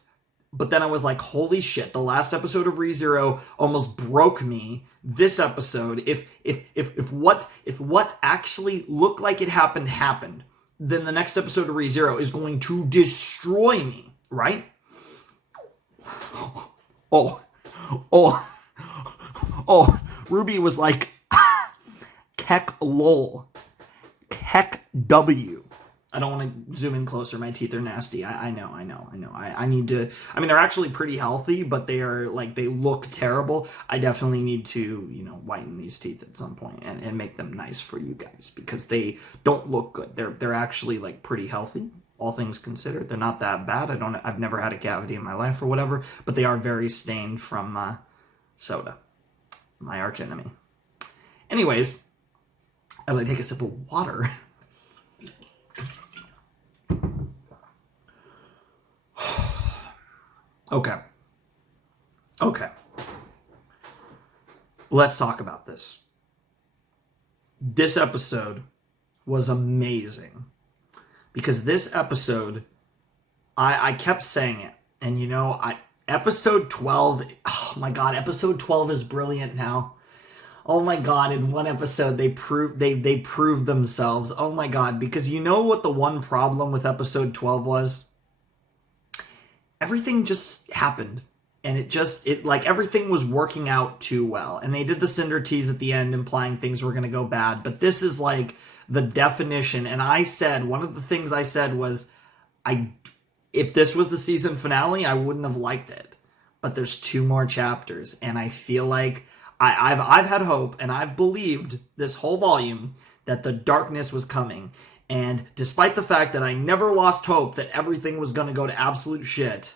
but then I was like, holy shit, the last episode of ReZero almost broke me. This episode, if what actually looked like it happened, then the next episode of ReZero is going to destroy me, right? Oh, RWBY was like, Keck lol, Keck W. I don't want to zoom in closer. My teeth are nasty. I know. I need to, they're actually pretty healthy, but they are like, they look terrible. I definitely need to, whiten these teeth at some point and make them nice for you guys, because they don't look good. They're actually like pretty healthy, all things considered. They're not that bad. I've never had a cavity in my life or whatever, but they are very stained from soda, my arch enemy. Anyways, as I take a sip of water, Okay. Let's talk about this. This episode was amazing, because this episode, I kept saying it, and episode 12, oh my god, episode 12 is brilliant now. Oh my god, in one episode they proved themselves. Oh my god, because you know what the one problem with episode 12 was? Everything just happened, and it like everything was working out too well, and they did the Cinder tease at the end implying things were going to go bad, but this is like the definition. And one of the things I said was, if this was the season finale, I wouldn't have liked it, but there's 2 more chapters, and I feel like I've had hope, and I've believed this whole volume that the darkness was coming. And despite the fact that I never lost hope that everything was going to go to absolute shit,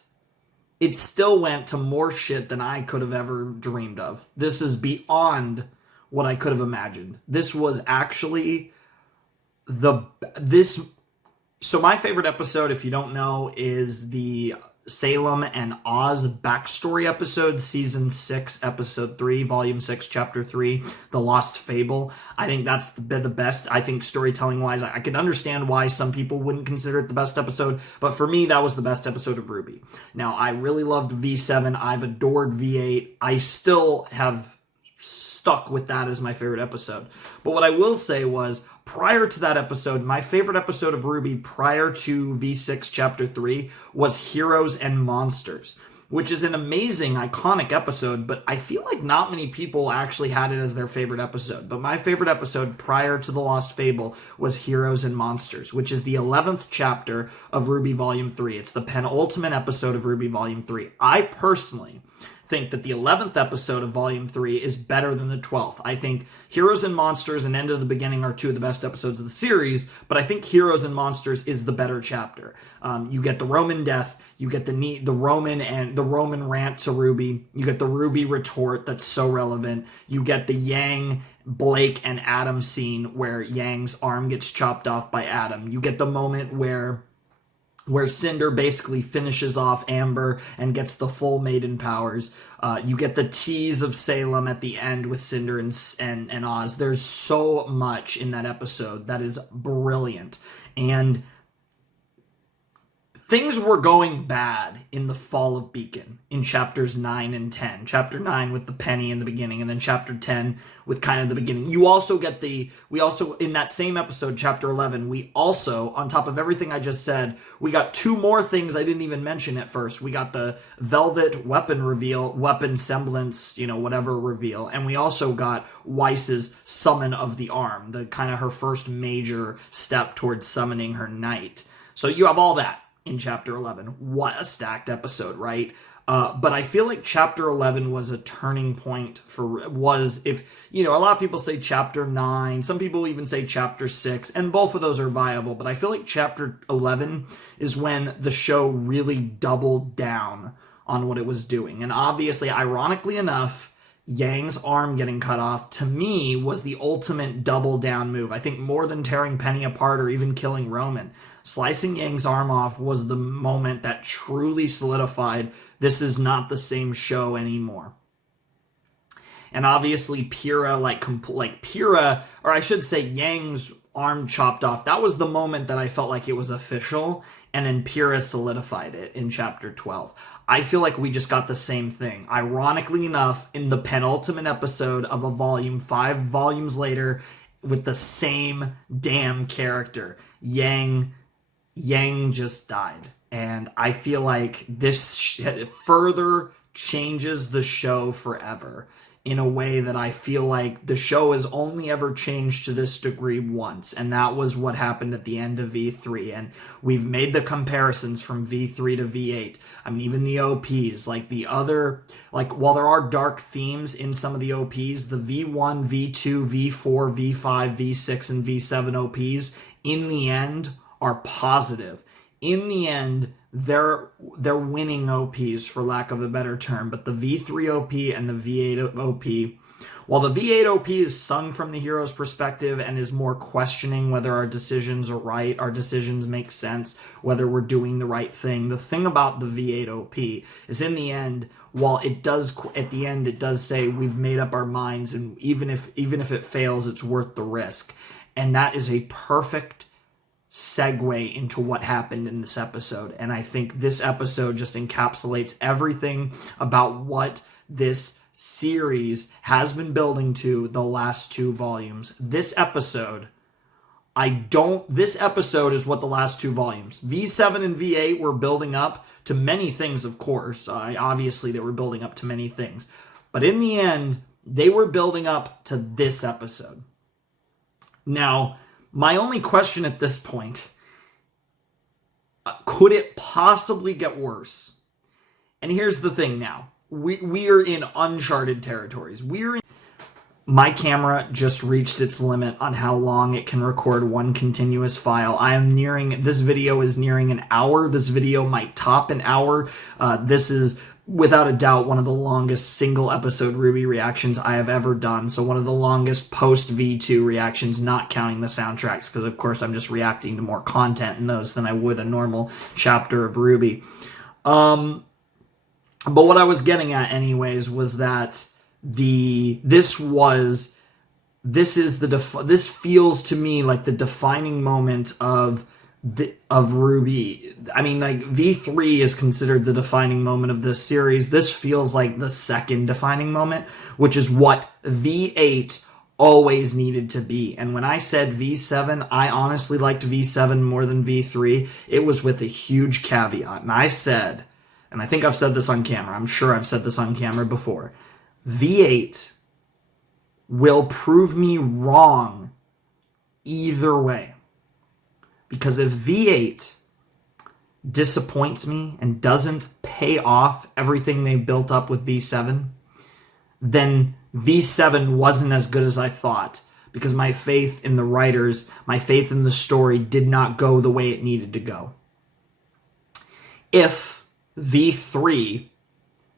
it still went to more shit than I could have ever dreamed of. This is beyond what I could have imagined. This was actually so my favorite episode, if you don't know, is the Salem and Oz backstory episode, season 6, episode 3, volume 6, chapter 3, The Lost Fable. I think that's the best. I think storytelling wise, I can understand why some people wouldn't consider it the best episode, but for me, that was the best episode of RWBY. Now, I really loved V7. I've adored V8. I still have stuck with that as my favorite episode. But what I will say was, prior to that episode, my favorite episode of RWBY prior to V6 Chapter 3 was Heroes and Monsters, which is an amazing, iconic episode, but I feel like not many people actually had it as their favorite episode. But my favorite episode prior to The Lost Fable was Heroes and Monsters, which is the 11th chapter of RWBY Volume 3. It's the penultimate episode of RWBY Volume 3. I personally think that the 11th episode of Volume 3 is better than the 12th. I think Heroes and Monsters and End of the Beginning are two of the best episodes of the series, but I think Heroes and Monsters is the better chapter. You get the Roman death, you get the Roman rant to RWBY, you get the RWBY retort that's so relevant, you get the Yang, Blake, and Adam scene where Yang's arm gets chopped off by Adam. You get the moment where Cinder basically finishes off Amber and gets the full maiden powers. You get the tease of Salem at the end with Cinder and Oz. There's so much in that episode that is brilliant. And things were going bad in the fall of Beacon in chapters 9 and 10. Chapter 9 with the penny in the beginning, and then chapter 10 with kind of the beginning. We also, in that same episode, chapter 11, we also, on top of everything I just said, we got two more things I didn't even mention at first. We got the Velvet weapon reveal, weapon semblance, whatever reveal. And we also got Weiss's summon of the arm, the kind of her first major step towards summoning her knight. So you have all that in chapter 11. What a stacked episode, right? But I feel like chapter 11 was a turning point a lot of people say chapter 9, some people even say chapter 6, and both of those are viable, but I feel like chapter 11 is when the show really doubled down on what it was doing. And obviously, ironically enough, Yang's arm getting cut off, to me, was the ultimate double down move. I think more than tearing Penny apart or even killing Roman. Slicing Yang's arm off was the moment that truly solidified this is not the same show anymore. And obviously Pyrrha, or I should say Yang's arm chopped off, that was the moment that I felt like it was official, and then Pyrrha solidified it in chapter 12. I feel like we just got the same thing. Ironically enough, in the penultimate episode of a volume, 5 volumes later, with the same damn character, Yang just died. And I feel like this further changes the show forever in a way that I feel like the show has only ever changed to this degree once. And that was what happened at the end of V3. And we've made the comparisons from V3 to V8. I mean, even the OPs, while there are dark themes in some of the OPs, the V1, V2, V4, V5, V6, and V7 OPs, in the end, are positive. In the end, they're winning OPs, for lack of a better term. But the V3 OP and the V8 OP, while the V8 OP is sung from the hero's perspective and is more questioning whether our decisions are right, our decisions make sense, whether we're doing the right thing. The thing about the V8 OP is, in the end, while it does, at the end, it does say we've made up our minds, and even if it fails, it's worth the risk. And that is a perfect segue into what happened in this episode. And I think this episode just encapsulates everything about what this series has been building to the last 2 volumes. This episode is what the last 2 volumes. V7 and V8 were building up to many things, of course. Obviously, they were building up to many things. But in the end, they were building up to this episode. Now, my only question at this point, could it possibly get worse? And here's the thing now. We are in uncharted territories. My camera just reached its limit on how long it can record one continuous file. This video is nearing an hour. This video might top an hour. This is without a doubt one of the longest single episode RWBY reactions I have ever done. So one of the longest post V2 reactions, not counting the soundtracks, because of course I'm just reacting to more content in those than I would a normal chapter of RWBY. But what I was getting at anyways was that this feels to me like the defining moment of RWBY. I mean, like, V3 is considered the defining moment of this series. This feels like the second defining moment, which is what V8 always needed to be. And when I said V7, I honestly liked V7 more than V3. It was with a huge caveat. And I said, and I think I've said this on camera, I'm sure I've said this on camera before, V8 will prove me wrong either way. Because if V8 disappoints me and doesn't pay off everything they built up with V7, then V7 wasn't as good as I thought, because my faith in the writers, my faith in the story did not go the way it needed to go. If V3,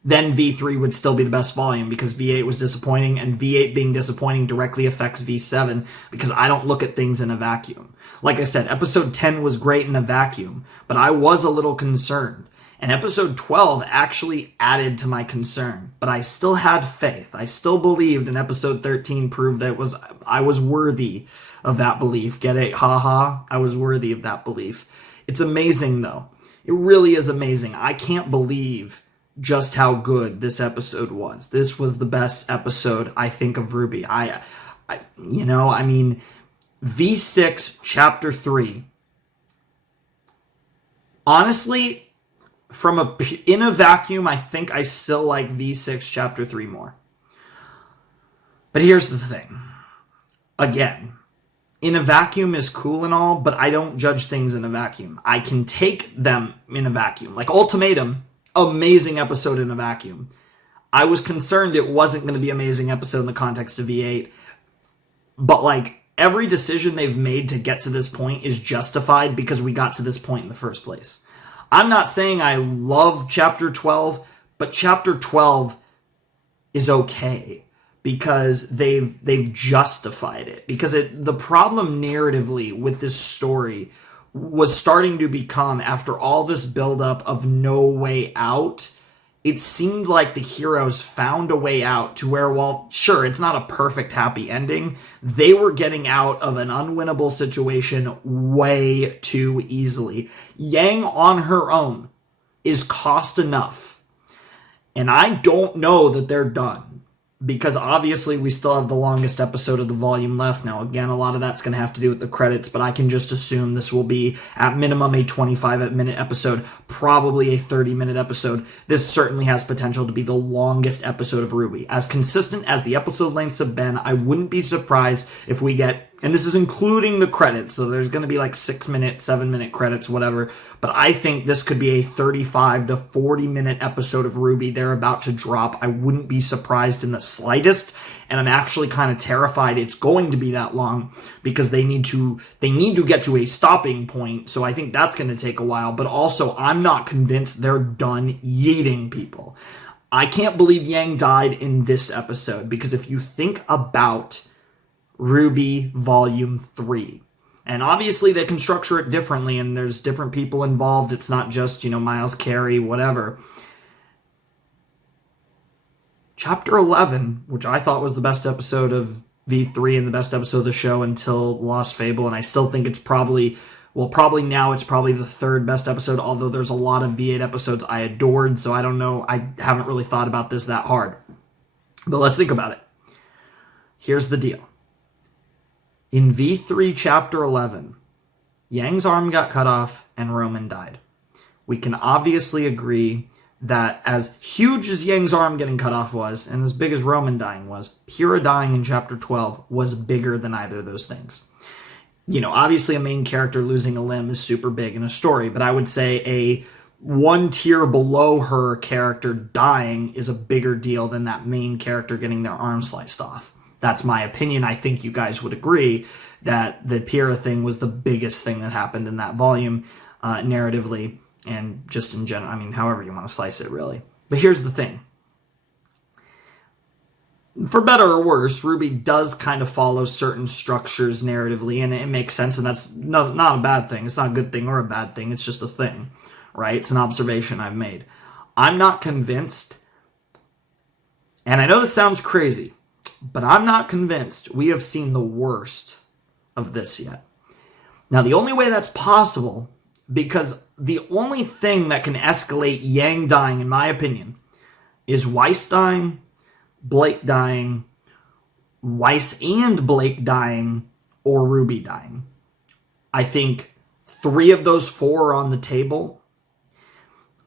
then V3 would still be the best volume, because V8 was disappointing, and V8 being disappointing directly affects V7, because I don't look at things in a vacuum. Like I said, episode 10 was great in a vacuum, but I was a little concerned. And episode 12 actually added to my concern, but I still had faith. I still believed, and episode 13 proved I was worthy of that belief. Get it? Haha. I was worthy of that belief. It's amazing, though. It really is amazing. I can't believe just how good this episode was. This was the best episode, I think, of RWBY. V6 Chapter 3. Honestly, in a vacuum, I think I still like V6 Chapter 3 more. But here's the thing. Again, in a vacuum is cool and all, but I don't judge things in a vacuum. I can take them in a vacuum. Like Ultimatum, amazing episode in a vacuum. I was concerned it wasn't going to be an amazing episode in the context of V8. But like, every decision they've made to get to this point is justified because we got to this point in the first place. I'm not saying I love Chapter 12, but Chapter 12 is okay because they've justified it. Because the problem narratively with this story was starting to become, after all this buildup of no way out, it seemed like the heroes found a way out to where, while sure, it's not a perfect happy ending, they were getting out of an unwinnable situation way too easily. Yang on her own is cost enough. And I don't know that they're done, because obviously we still have the longest episode of the volume left. Now, again, a lot of that's going to have to do with the credits, but I can just assume this will be at minimum a 25-minute episode, probably a 30-minute episode. This certainly has potential to be the longest episode of RWBY. As consistent as the episode lengths have been, I wouldn't be surprised if we get, and this is including the credits, so there's going to be like 6-minute, 7-minute credits, whatever, but I think this could be a 35 to 40-minute episode of RWBY they're about to drop. I wouldn't be surprised in the slightest, and I'm actually kind of terrified it's going to be that long, because they need to get to a stopping point, so I think that's going to take a while, but also I'm not convinced they're done yeeting people. I can't believe Yang died in this episode, because if you think about RWBY Volume 3. And obviously they can structure it differently, and there's different people involved. It's not just, Miles Carey, whatever. Chapter 11, which I thought was the best episode of V3 and the best episode of the show until Lost Fable, and I still think it's probably now it's probably the third best episode, although there's a lot of V8 episodes I adored, so I don't know. I haven't really thought about this that hard. But let's think about it. Here's the deal. In V3 Chapter 11, Yang's arm got cut off and Roman died. We can obviously agree that as huge as Yang's arm getting cut off was, and as big as Roman dying was, Pyrrha dying in Chapter 12 was bigger than either of those things. Obviously a main character losing a limb is super big in a story, but I would say a one tier below her character dying is a bigger deal than that main character getting their arm sliced off. That's my opinion. I think you guys would agree that the Pyrrha thing was the biggest thing that happened in that volume, narratively, and just in general. I mean, however you want to slice it, really. But here's the thing. For better or worse, RWBY does kind of follow certain structures narratively, and it makes sense, and that's not a bad thing. It's not a good thing or a bad thing. It's just a thing, right? It's an observation I've made. I'm not convinced, and I know this sounds crazy, but I'm not convinced we have seen the worst of this yet. Now, the only way that's possible, because the only thing that can escalate Yang dying, in my opinion, is Weiss dying, Blake dying, Weiss and Blake dying, or RWBY dying. I think 3 of those 4 are on the table.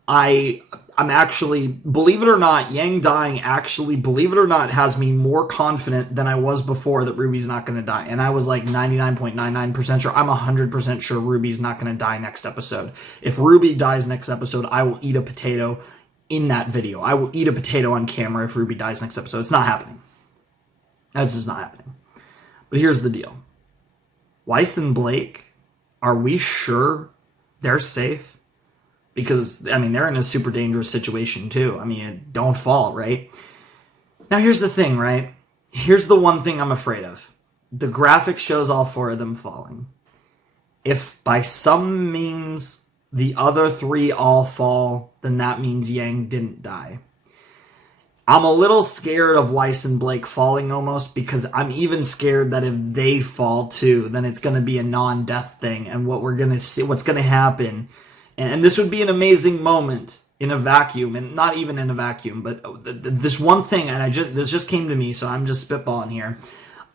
I'm actually, believe it or not, Yang dying actually, believe it or not, has me more confident than I was before that Ruby's not going to die. And I was like 99.99% sure. I'm 100% sure Ruby's not going to die next episode. If Ruby dies next episode, I will eat a potato in that video. I will eat a potato on camera if Ruby dies next episode. It's not happening. That's just not happening. But here's the deal. Weiss and Blake, are we sure they're safe? Because, I mean, they're in a super dangerous situation, too. I mean, don't fall, right? Now, here's the thing, right? Here's the one thing I'm afraid of. The graphic shows all 4 of them falling. If by some means the other 3 all fall, then that means Yang didn't die. I'm a little scared of Weiss and Blake falling almost, because I'm even scared that if they fall too, then it's going to be a non-death thing. And what we're going to see, what's going to happen, and this would be an amazing moment in a vacuum, and not even in a vacuum, but this one thing, and this just came to me, so I'm just spitballing here.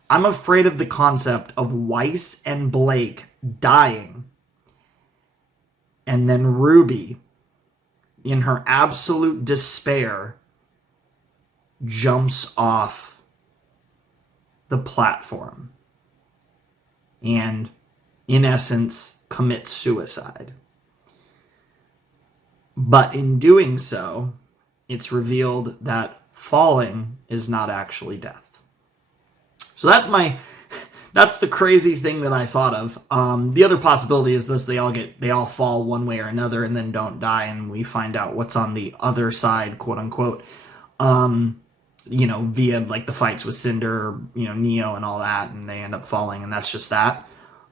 I'm afraid of the concept of Weiss and Blake dying, and then Ruby, in her absolute despair, jumps off the platform and, in essence, commits suicide. But in doing so, it's revealed that falling is not actually death. So that's the crazy thing that I thought of. The other possibility is this: they all fall one way or another and then don't die, and we find out what's on the other side, quote unquote. Via like the fights with Cinder, Neo and all that, and they end up falling, and that's just that.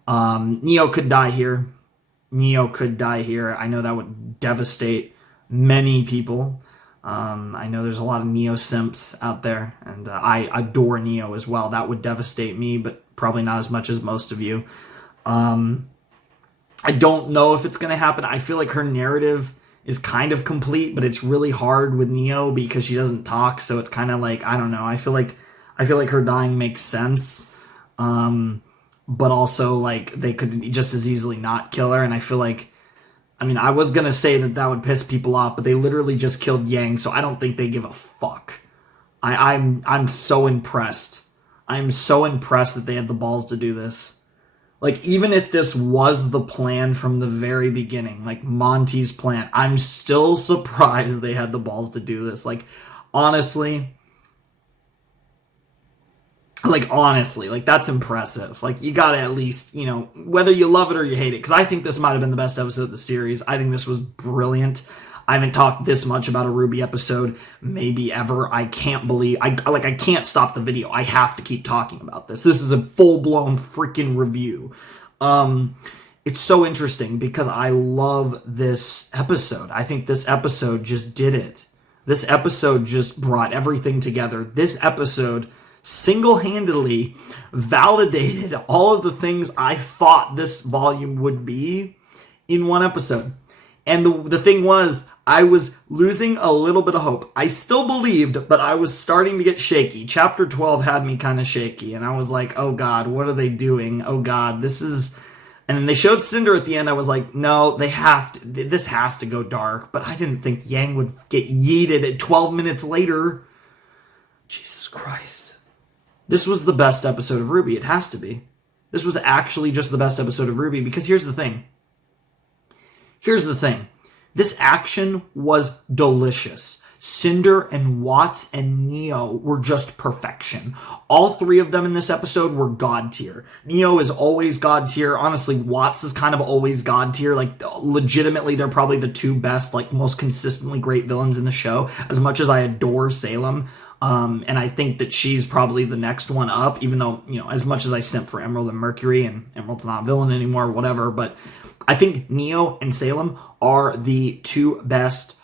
Neo could die here. I know that would devastate many people. I know there's a lot of Neo simps out there, and I adore Neo as well. That would devastate me, but probably not as much as most of you. I don't know if it's going to happen. I feel like her narrative is kind of complete, but it's really hard with Neo because she doesn't talk, so it's kind of like, I don't know. I feel like her dying makes sense. But also, like, they could just as easily not kill her, and I feel like, I was gonna say that would piss people off, but they literally just killed Yang, so I don't think they give a fuck. I'm so impressed. I'm so impressed that they had the balls to do this. Like, even if this was the plan from the very beginning, like Monty's plan, I'm still surprised they had the balls to do this. Like, honestly, that's impressive. Like, you gotta at least, whether you love it or you hate it, because I think this might have been the best episode of the series. I think this was brilliant. I haven't talked this much about a RWBY episode, maybe ever. I can't believe, I can't stop the video. I have to keep talking about this. This is a full-blown freaking review. It's so interesting because I love this episode. I think this episode just did it. This episode just brought everything together. This episode single-handedly validated all of the things I thought this volume would be in one episode. And the thing was, I was losing a little bit of hope. I still believed, but I was starting to get shaky. Chapter 12 had me kind of shaky, and I was like, oh god, what are they doing? Oh god, this is... And then they showed Cinder at the end. I was like, no, this has to go dark. But I didn't think Yang would get yeeted at 12 minutes later. Jesus Christ. This was the best episode of RWBY. It has to be. This was actually just the best episode of RWBY, because here's the thing. This action was delicious. Cinder and Watts and Neo were just perfection. All 3 of them in this episode were god tier. Neo is always god tier. Honestly, Watts is kind of always god tier. Like, legitimately, they're probably the 2 best, like, most consistently great villains in the show. As much as I adore Salem, and I think that she's probably the next one up, even though, as much as I simp for Emerald and Mercury, and Emerald's not a villain anymore, whatever, but I think Neo and Salem are the 2 best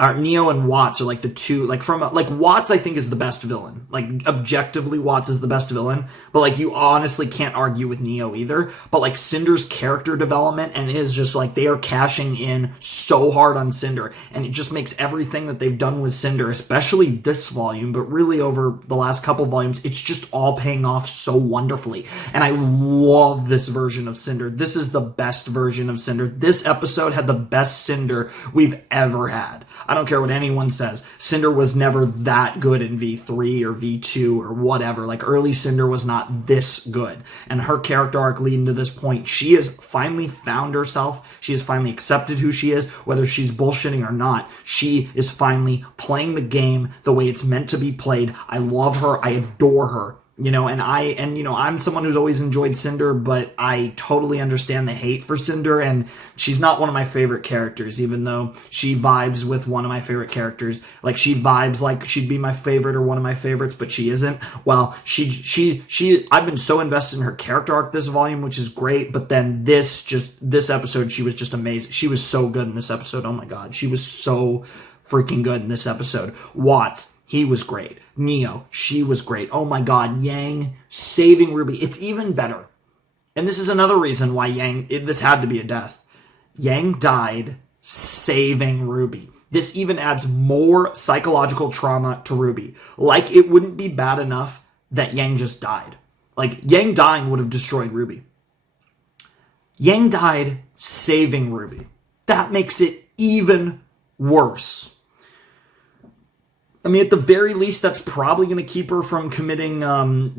Neo and Watts are like the two, like Watts I think is the best villain. Like objectively Watts is the best villain, but like you honestly can't argue with Neo either. But like Cinder's character development and is just like they are cashing in so hard on Cinder, and it just makes everything that they've done with Cinder, especially this volume, but really over the last couple volumes, it's just all paying off so wonderfully. And I love this version of Cinder. This is the best version of Cinder. This episode had the best Cinder we've ever had. I don't care what anyone says. Cinder was never that good in V3 or V2 or whatever. Like, early Cinder was not this good. And her character arc leading to this point, she has finally found herself. She has finally accepted who she is, whether she's bullshitting or not. She is finally playing the game the way it's meant to be played. I love her. I adore her. You know, I'm someone who's always enjoyed Cinder, but I totally understand the hate for Cinder, and she's not one of my favorite characters, even though she vibes with one of my favorite characters. Like, she vibes like she'd be my favorite or one of my favorites, but she isn't. Well, I've been so invested in her character arc this volume, which is great, but then this episode, she was just amazing. She was so good in this episode. Oh my God. She was so freaking good in this episode. Watts, he was great. Neo, she was great. Oh my God, Yang saving RWBY. It's even better. And this is another reason why this had to be a death. Yang died saving RWBY. This even adds more psychological trauma to RWBY. Like, it wouldn't be bad enough that Yang just died. Like, Yang dying would have destroyed RWBY. Yang died saving RWBY. That makes it even worse. I mean, at the very least, that's probably going to keep her from committing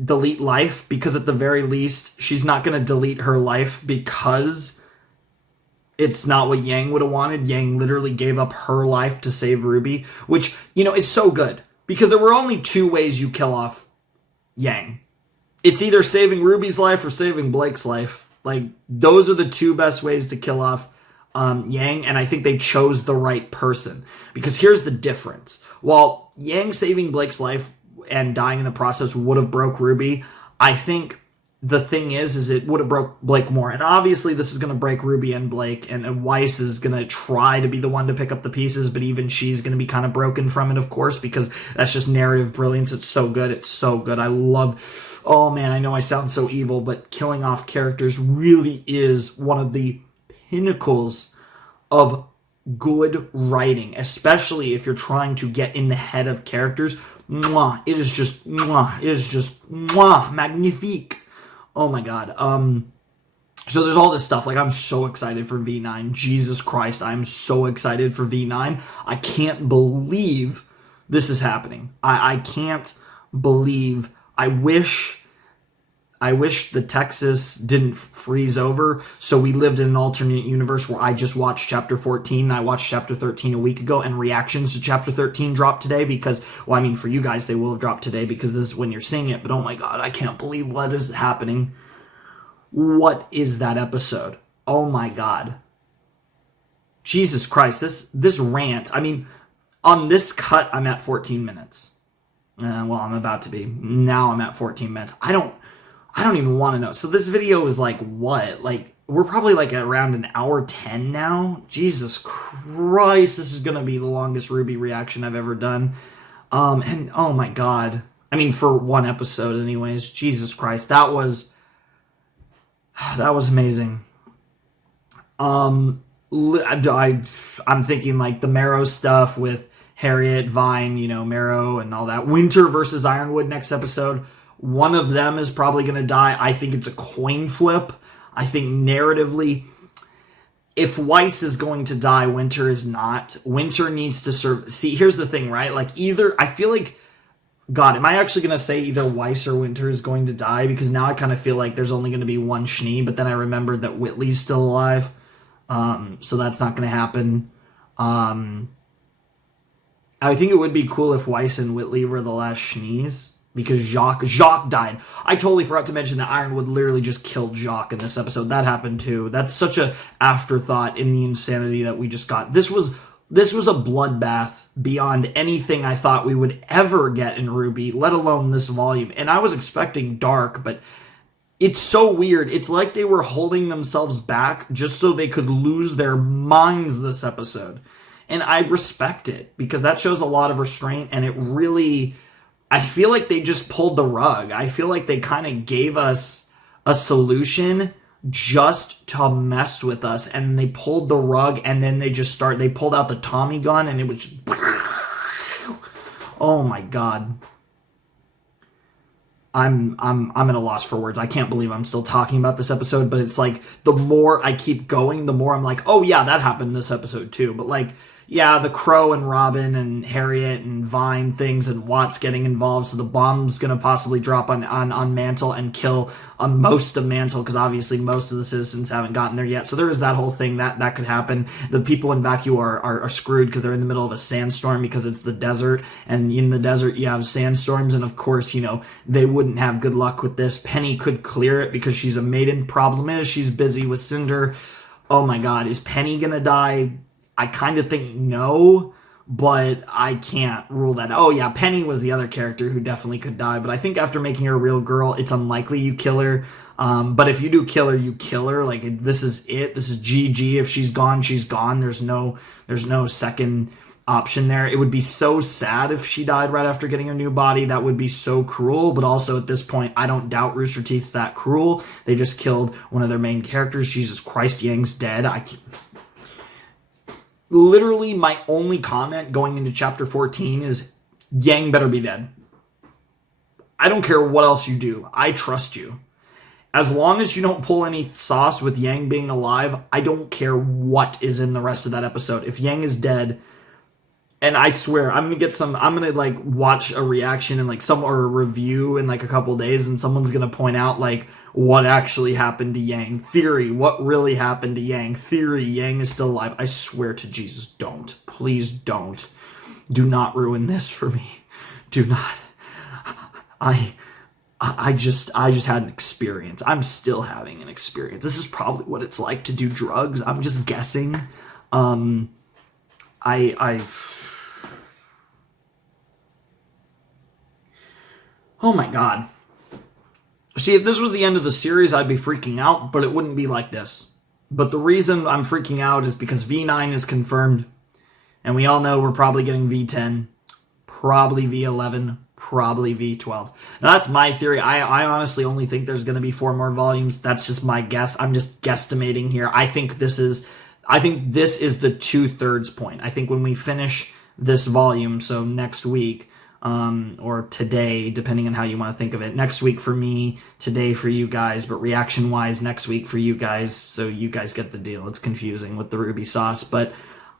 delete life, because at the very least, she's not going to delete her life because it's not what Yang would have wanted. Yang literally gave up her life to save RWBY, which, you know, is so good, because there were only two ways you kill off Yang. It's either saving RWBY's life or saving Blake's life. Like, those are the two best ways to kill off Yang, and I think they chose the right person. Because here's the difference. While Yang saving Blake's life and dying in the process would have broke RWBY, I think the thing is it would have broke Blake more. And obviously this is going to break RWBY and Blake, and Weiss is going to try to be the one to pick up the pieces, but even she's going to be kind of broken from it, of course, because that's just narrative brilliance. It's so good. It's so good. I love... Oh man, I know I sound so evil, but killing off characters really is one of the pinnacles of good writing, especially if you're trying to get in the head of characters. It is just magnifique. Oh my God. So there's all this stuff. Like, I'm so excited for V9. Jesus Christ, I'm so excited for V9. I can't believe this is happening. I can't believe. I wish the Texas didn't freeze over, so we lived in an alternate universe where I just watched Chapter 14. I watched Chapter 13 a week ago, and reactions to Chapter 13 dropped today because, well, I mean, for you guys, they will have dropped today because this is when you're seeing it, but oh my God, I can't believe what is happening. What is that episode? Oh my God. Jesus Christ, this rant, I mean, on this cut, I'm at 14 minutes. Well, I'm about to be. Now I'm at 14 minutes. I don't even want to know. So this video is like what? Like, we're probably like around an hour 10 now. Jesus Christ, this is going to be the longest RWBY reaction I've ever done. And oh my God. I mean, for one episode anyways. Jesus Christ, that was amazing. I'm thinking like the Marrow stuff with Harriet, Vine, you know, Marrow and all that. Winter versus Ironwood next episode. One of them is probably going to die. I think it's a coin flip. I think narratively, if Weiss is going to die, Winter is not. Winter needs to serve. See, here's the thing, right? Like, either, I feel like, God, am I actually going to say either Weiss or Winter is going to die? Because now I kind of feel like there's only going to be one Schnee, but then I remembered that Whitley's still alive. So that's not going to happen. I think it would be cool if Weiss and Whitley were the last Schnees. Because Jacques died. I totally forgot to mention that Ironwood literally just killed Jacques in this episode. That happened too. That's such a afterthought in the insanity that we just got. This was a bloodbath beyond anything I thought we would ever get in RWBY, let alone this volume. And I was expecting dark, but it's so weird. It's like they were holding themselves back just so they could lose their minds this episode. And I respect it because that shows a lot of restraint, and it really, I feel like they just pulled the rug. I feel like they kind of gave us a solution just to mess with us, and they pulled the rug, and then they pulled out the Tommy gun, and it was just, oh my God. I'm at a loss for words. I can't believe I'm still talking about this episode, but it's like the more I keep going, the more I'm like, oh yeah, that happened in this episode too. But like, yeah, the Crow and Robin and Harriet and Vine things and Watts getting involved, so the bomb's gonna possibly drop on Mantle and kill most of Mantle, because obviously most of the citizens haven't gotten there yet. So there is that whole thing that could happen. The people in Vacuum are screwed because they're in the middle of a sandstorm because it's the desert, and in the desert you have sandstorms, and of course, they wouldn't have good luck with this. Penny could clear it because she's a maiden. Problem is, she's busy with Cinder. Oh my God, is Penny gonna die? I kind of think no, but I can't rule that. Oh yeah, Penny was the other character who definitely could die, but I think after making her a real girl, it's unlikely you kill her. But if you do kill her, you kill her. Like, this is it. This is GG. If she's gone, she's gone. There's no second option there. It would be so sad if she died right after getting her new body. That would be so cruel, but also at this point, I don't doubt Rooster Teeth's that cruel. They just killed one of their main characters. Jesus Christ, Yang's dead. Literally, my only comment going into chapter 14 is Yang better be dead. I don't care what else you do. I trust you. As long as you don't pull any sauce with Yang being alive, I don't care what is in the rest of that episode. If Yang is dead, and I swear, I'm gonna like watch a reaction and or a review in like a couple days, and someone's gonna point out like what actually happened to Yang. Theory, what really happened to Yang. Theory, Yang is still alive. I swear to Jesus, don't. Please don't. Do not ruin this for me. Do not. I just had an experience. I'm still having an experience. This is probably what it's like to do drugs. I'm just guessing. Oh my God. See, if this was the end of the series, I'd be freaking out, but it wouldn't be like this. But the reason I'm freaking out is because V9 is confirmed, and we all know we're probably getting V10, probably V11, probably V12. Now, that's my theory. I honestly only think there's going to be 4 more volumes. That's just my guess. I'm just guesstimating here. I think this is the 2/3 point. I think when we finish this volume, so next week, or today, depending on how you want to think of it. Next week for me, today for you guys, but reaction-wise, next week for you guys, so you guys get the deal. It's confusing with the RWBY sauce, but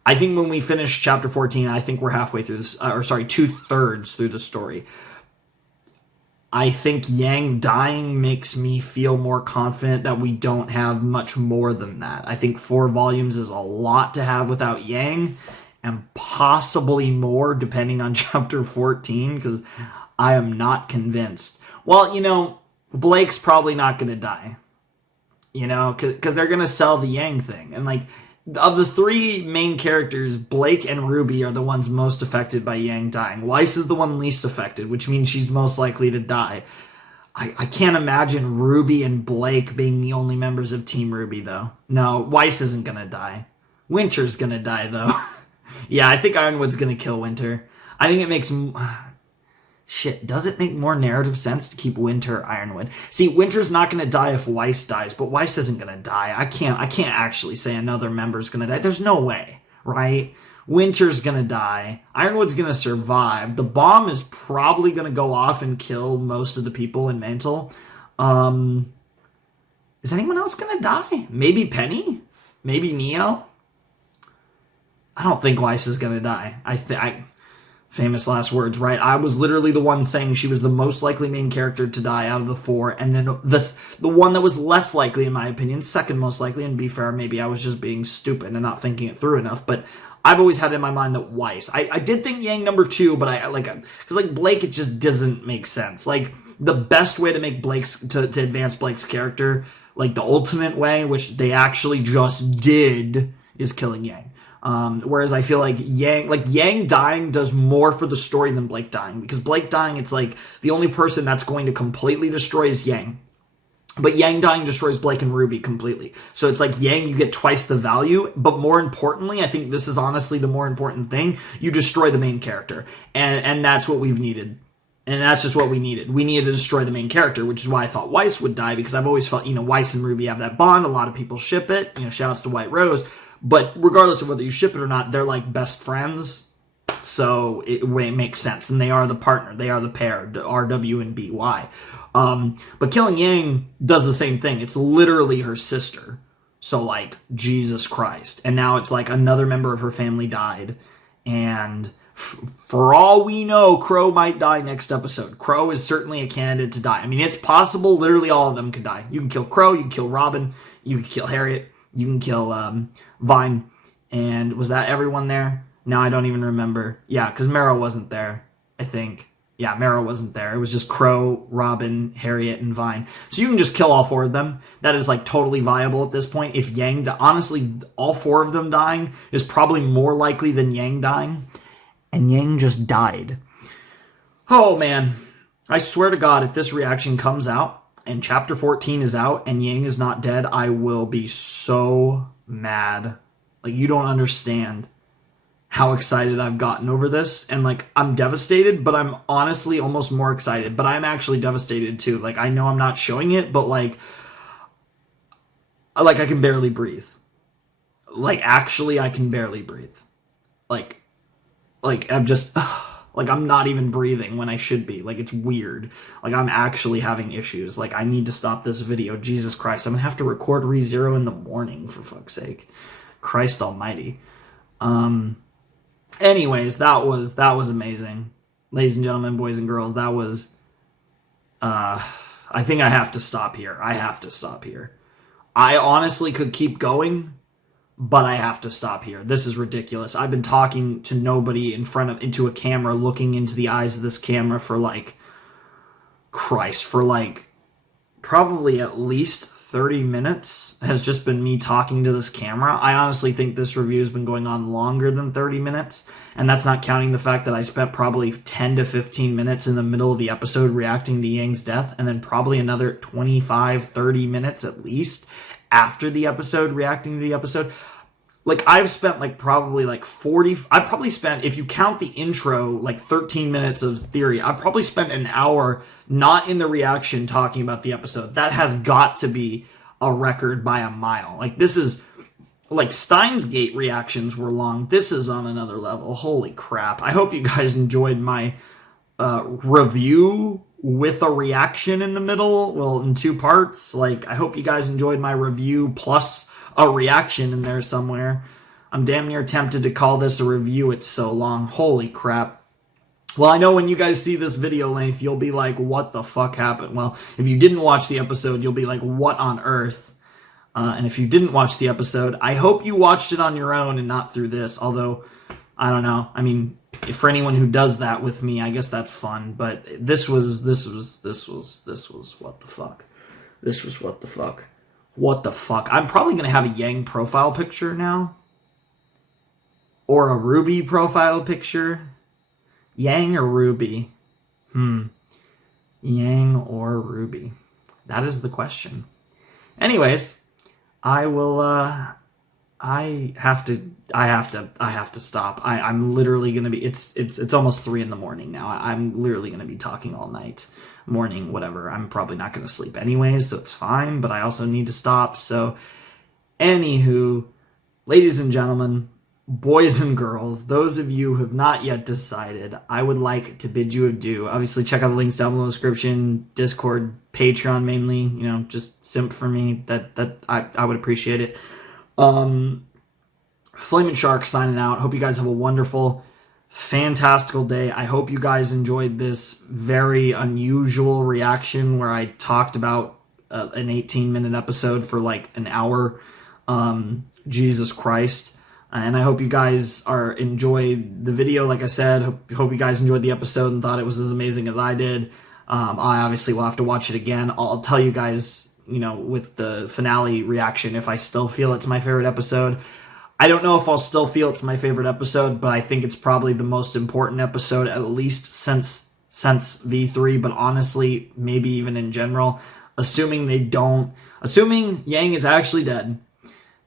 I think when we finish chapter 14, I think we're halfway through this, 2/3 through the story. I think Yang dying makes me feel more confident that we don't have much more than that. I think 4 volumes is a lot to have without Yang, and possibly more depending on chapter 14, because I am not convinced. Well, Blake's probably not going to die, because they're going to sell the Yang thing. And like, of the 3 main characters, Blake and RWBY are the ones most affected by Yang dying. Weiss is the one least affected, which means she's most likely to die. I can't imagine RWBY and Blake being the only members of Team RWBY, though. No, Weiss isn't going to die. Winter's going to die, though. Yeah, I think Ironwood's going to kill Winter. I think it makes... Shit, does it make more narrative sense to keep Winter Ironwood? See, Winter's not going to die if Weiss dies, but Weiss isn't going to die. I can't actually say another member's going to die. There's no way, right? Winter's going to die. Ironwood's going to survive. The bomb is probably going to go off and kill most of the people in Mantle. Is anyone else going to die? Maybe Penny? Maybe Neo? I don't think Weiss is going to die. Famous last words, right? I was literally the one saying she was the most likely main character to die out of the 4, and then the one that was less likely, in my opinion, second most likely, and to be fair, maybe I was just being stupid and not thinking it through enough, but I've always had in my mind that Weiss. I did think Yang number 2, but because Blake, it just doesn't make sense. Like, the best way to make to advance Blake's character, like the ultimate way, which they actually just did, is killing Yang. Whereas I feel like Yang dying does more for the story than Blake dying, because Blake dying, it's like the only person that's going to completely destroy is Yang. But Yang dying destroys Blake and RWBY completely. So it's like Yang, you get twice the value, but more importantly, I think this is honestly the more important thing, you destroy the main character. And that's what we've needed. And that's just what we needed. We needed to destroy the main character, which is why I thought Weiss would die, because I've always felt, Weiss and RWBY have that bond. A lot of people ship it. Shouts to White Rose. But regardless of whether you ship it or not, they're like best friends. So it makes sense. And they are the partner. They are the pair, RW and BY. But killing Yang does the same thing. It's literally her sister. So like, Jesus Christ. And now it's like another member of her family died. And for all we know, Crow might die next episode. Crow is certainly a candidate to die. I mean, it's possible literally all of them could die. You can kill Crow, you can kill Robin, you can kill Harriet, you can kill Vine. And was that everyone there? No, I don't even remember. Yeah, because Meryl wasn't there, I think. Yeah, Meryl wasn't there. It was just Crow, Robin, Harriet, and Vine. So you can just kill all 4 of them. That is like totally viable at this point. If Yang, honestly, all 4 of them dying is probably more likely than Yang dying. And Yang just died. Oh, man. I swear to God, if this reaction comes out and Chapter 14 is out and Yang is not dead, I will be so mad. Like, you don't understand how excited I've gotten over this. And, like, I'm devastated, but I'm honestly almost more excited. But I'm actually devastated, too. Like, I know I'm not showing it, but, like I can barely breathe. Like, actually, I can barely breathe. Like, I'm just, like, I'm not even breathing when I should be. Like, it's weird. Like, I'm actually having issues. Like, I need to stop this video. Jesus Christ. I'm gonna have to record ReZero in the morning, for fuck's sake. Christ almighty. Anyways, that was amazing. Ladies and gentlemen, boys and girls, that was, I think I have to stop here. I have to stop here. I honestly could keep going, but I have to stop here. This is ridiculous. I've been talking to nobody into a camera, looking into the eyes of this camera for like, Christ, for like probably at least 30 minutes has just been me talking to this camera. I honestly think this review has been going on longer than 30 minutes, and that's not counting the fact that I spent probably 10 to 15 minutes in the middle of the episode reacting to Yang's death, and then probably another 25, 30 minutes at least after the episode reacting to the episode. Like, I've spent like probably like 40, I probably spent, if you count the intro, like 13 minutes of theory. I've probably spent an hour not in the reaction talking about the episode. That has got to be a record by a mile. Like, this is, like, Steins Gate reactions were long. This is on another level. Holy crap. I hope you guys enjoyed my review with a reaction in the middle. Well, in 2 parts. Like, I hope you guys enjoyed my review plus a reaction in there somewhere. I'm damn near tempted to call this a review. It's so long. Holy crap. Well, I know when you guys see this video length, you'll be like, what the fuck happened? Well, if you didn't watch the episode, you'll be like, what on earth? And if you didn't watch the episode, I hope you watched it on your own and not through this. Although, I don't know. I mean, for anyone who does that with me, I guess that's fun. But this was what the fuck? This was what the fuck? What the fuck? I'm probably going to have a Yang profile picture now. Or a RWBY profile picture. Yang or RWBY? Yang or RWBY? That is the question. Anyways, I will, I have to stop. I'm literally going to be, it's almost 3 in the morning now. I'm literally going to be talking all night. Morning, whatever. I'm probably not going to sleep anyways, so it's fine, but I also need to stop. So, anywho, ladies and gentlemen, boys and girls, those of you who have not yet decided, I would like to bid you adieu. Obviously, check out the links down below in the description, Discord, Patreon mainly, just simp for me. That I would appreciate it. Flamin' Shark signing out. Hope you guys have a wonderful, fantastical day. I hope you guys enjoyed this very unusual reaction where I talked about an 18-minute episode for like an hour. Jesus Christ. And I hope you guys enjoyed the video. Like I said, hope you guys enjoyed the episode and thought it was as amazing as I did. I obviously will have to watch it again. I'll tell you guys, with the finale reaction, if I still feel it's my favorite episode. I don't know if I'll still feel it's my favorite episode, but I think it's probably the most important episode, at least since V3, but honestly, maybe even in general. assuming Yang is actually dead,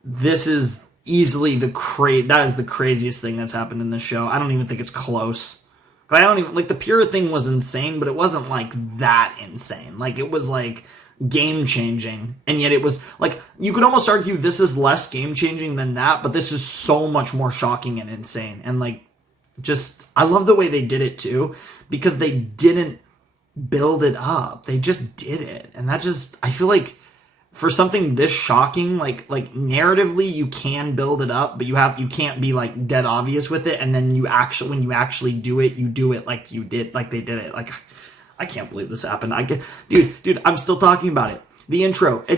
this is easily that is the craziest thing that's happened in this show. I don't even think it's close. I don't even, like, the Pyrrha thing was insane, but it wasn't like that insane. Like, it was like game changing, and yet it was like, you could almost argue this is less game changing than that, but this is so much more shocking and insane. And like, just, I love the way they did it too, because they didn't build it up, they just did it. And that just, I feel like for something this shocking, like narratively you can build it up, but you can't be like dead obvious with it, and then when you actually do it, you do it like they did it. Like, I can't believe this happened. Dude, I'm still talking about it. The intro, I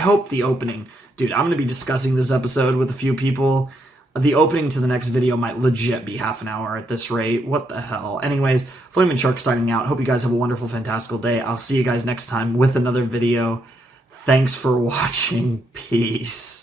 hope the opening, dude, I'm gonna be discussing this episode with a few people. The opening to the next video might legit be half an hour at this rate. What the hell? Anyways, Flaming Shark signing out. Hope you guys have a wonderful, fantastical day. I'll see you guys next time with another video. Thanks for watching. Peace.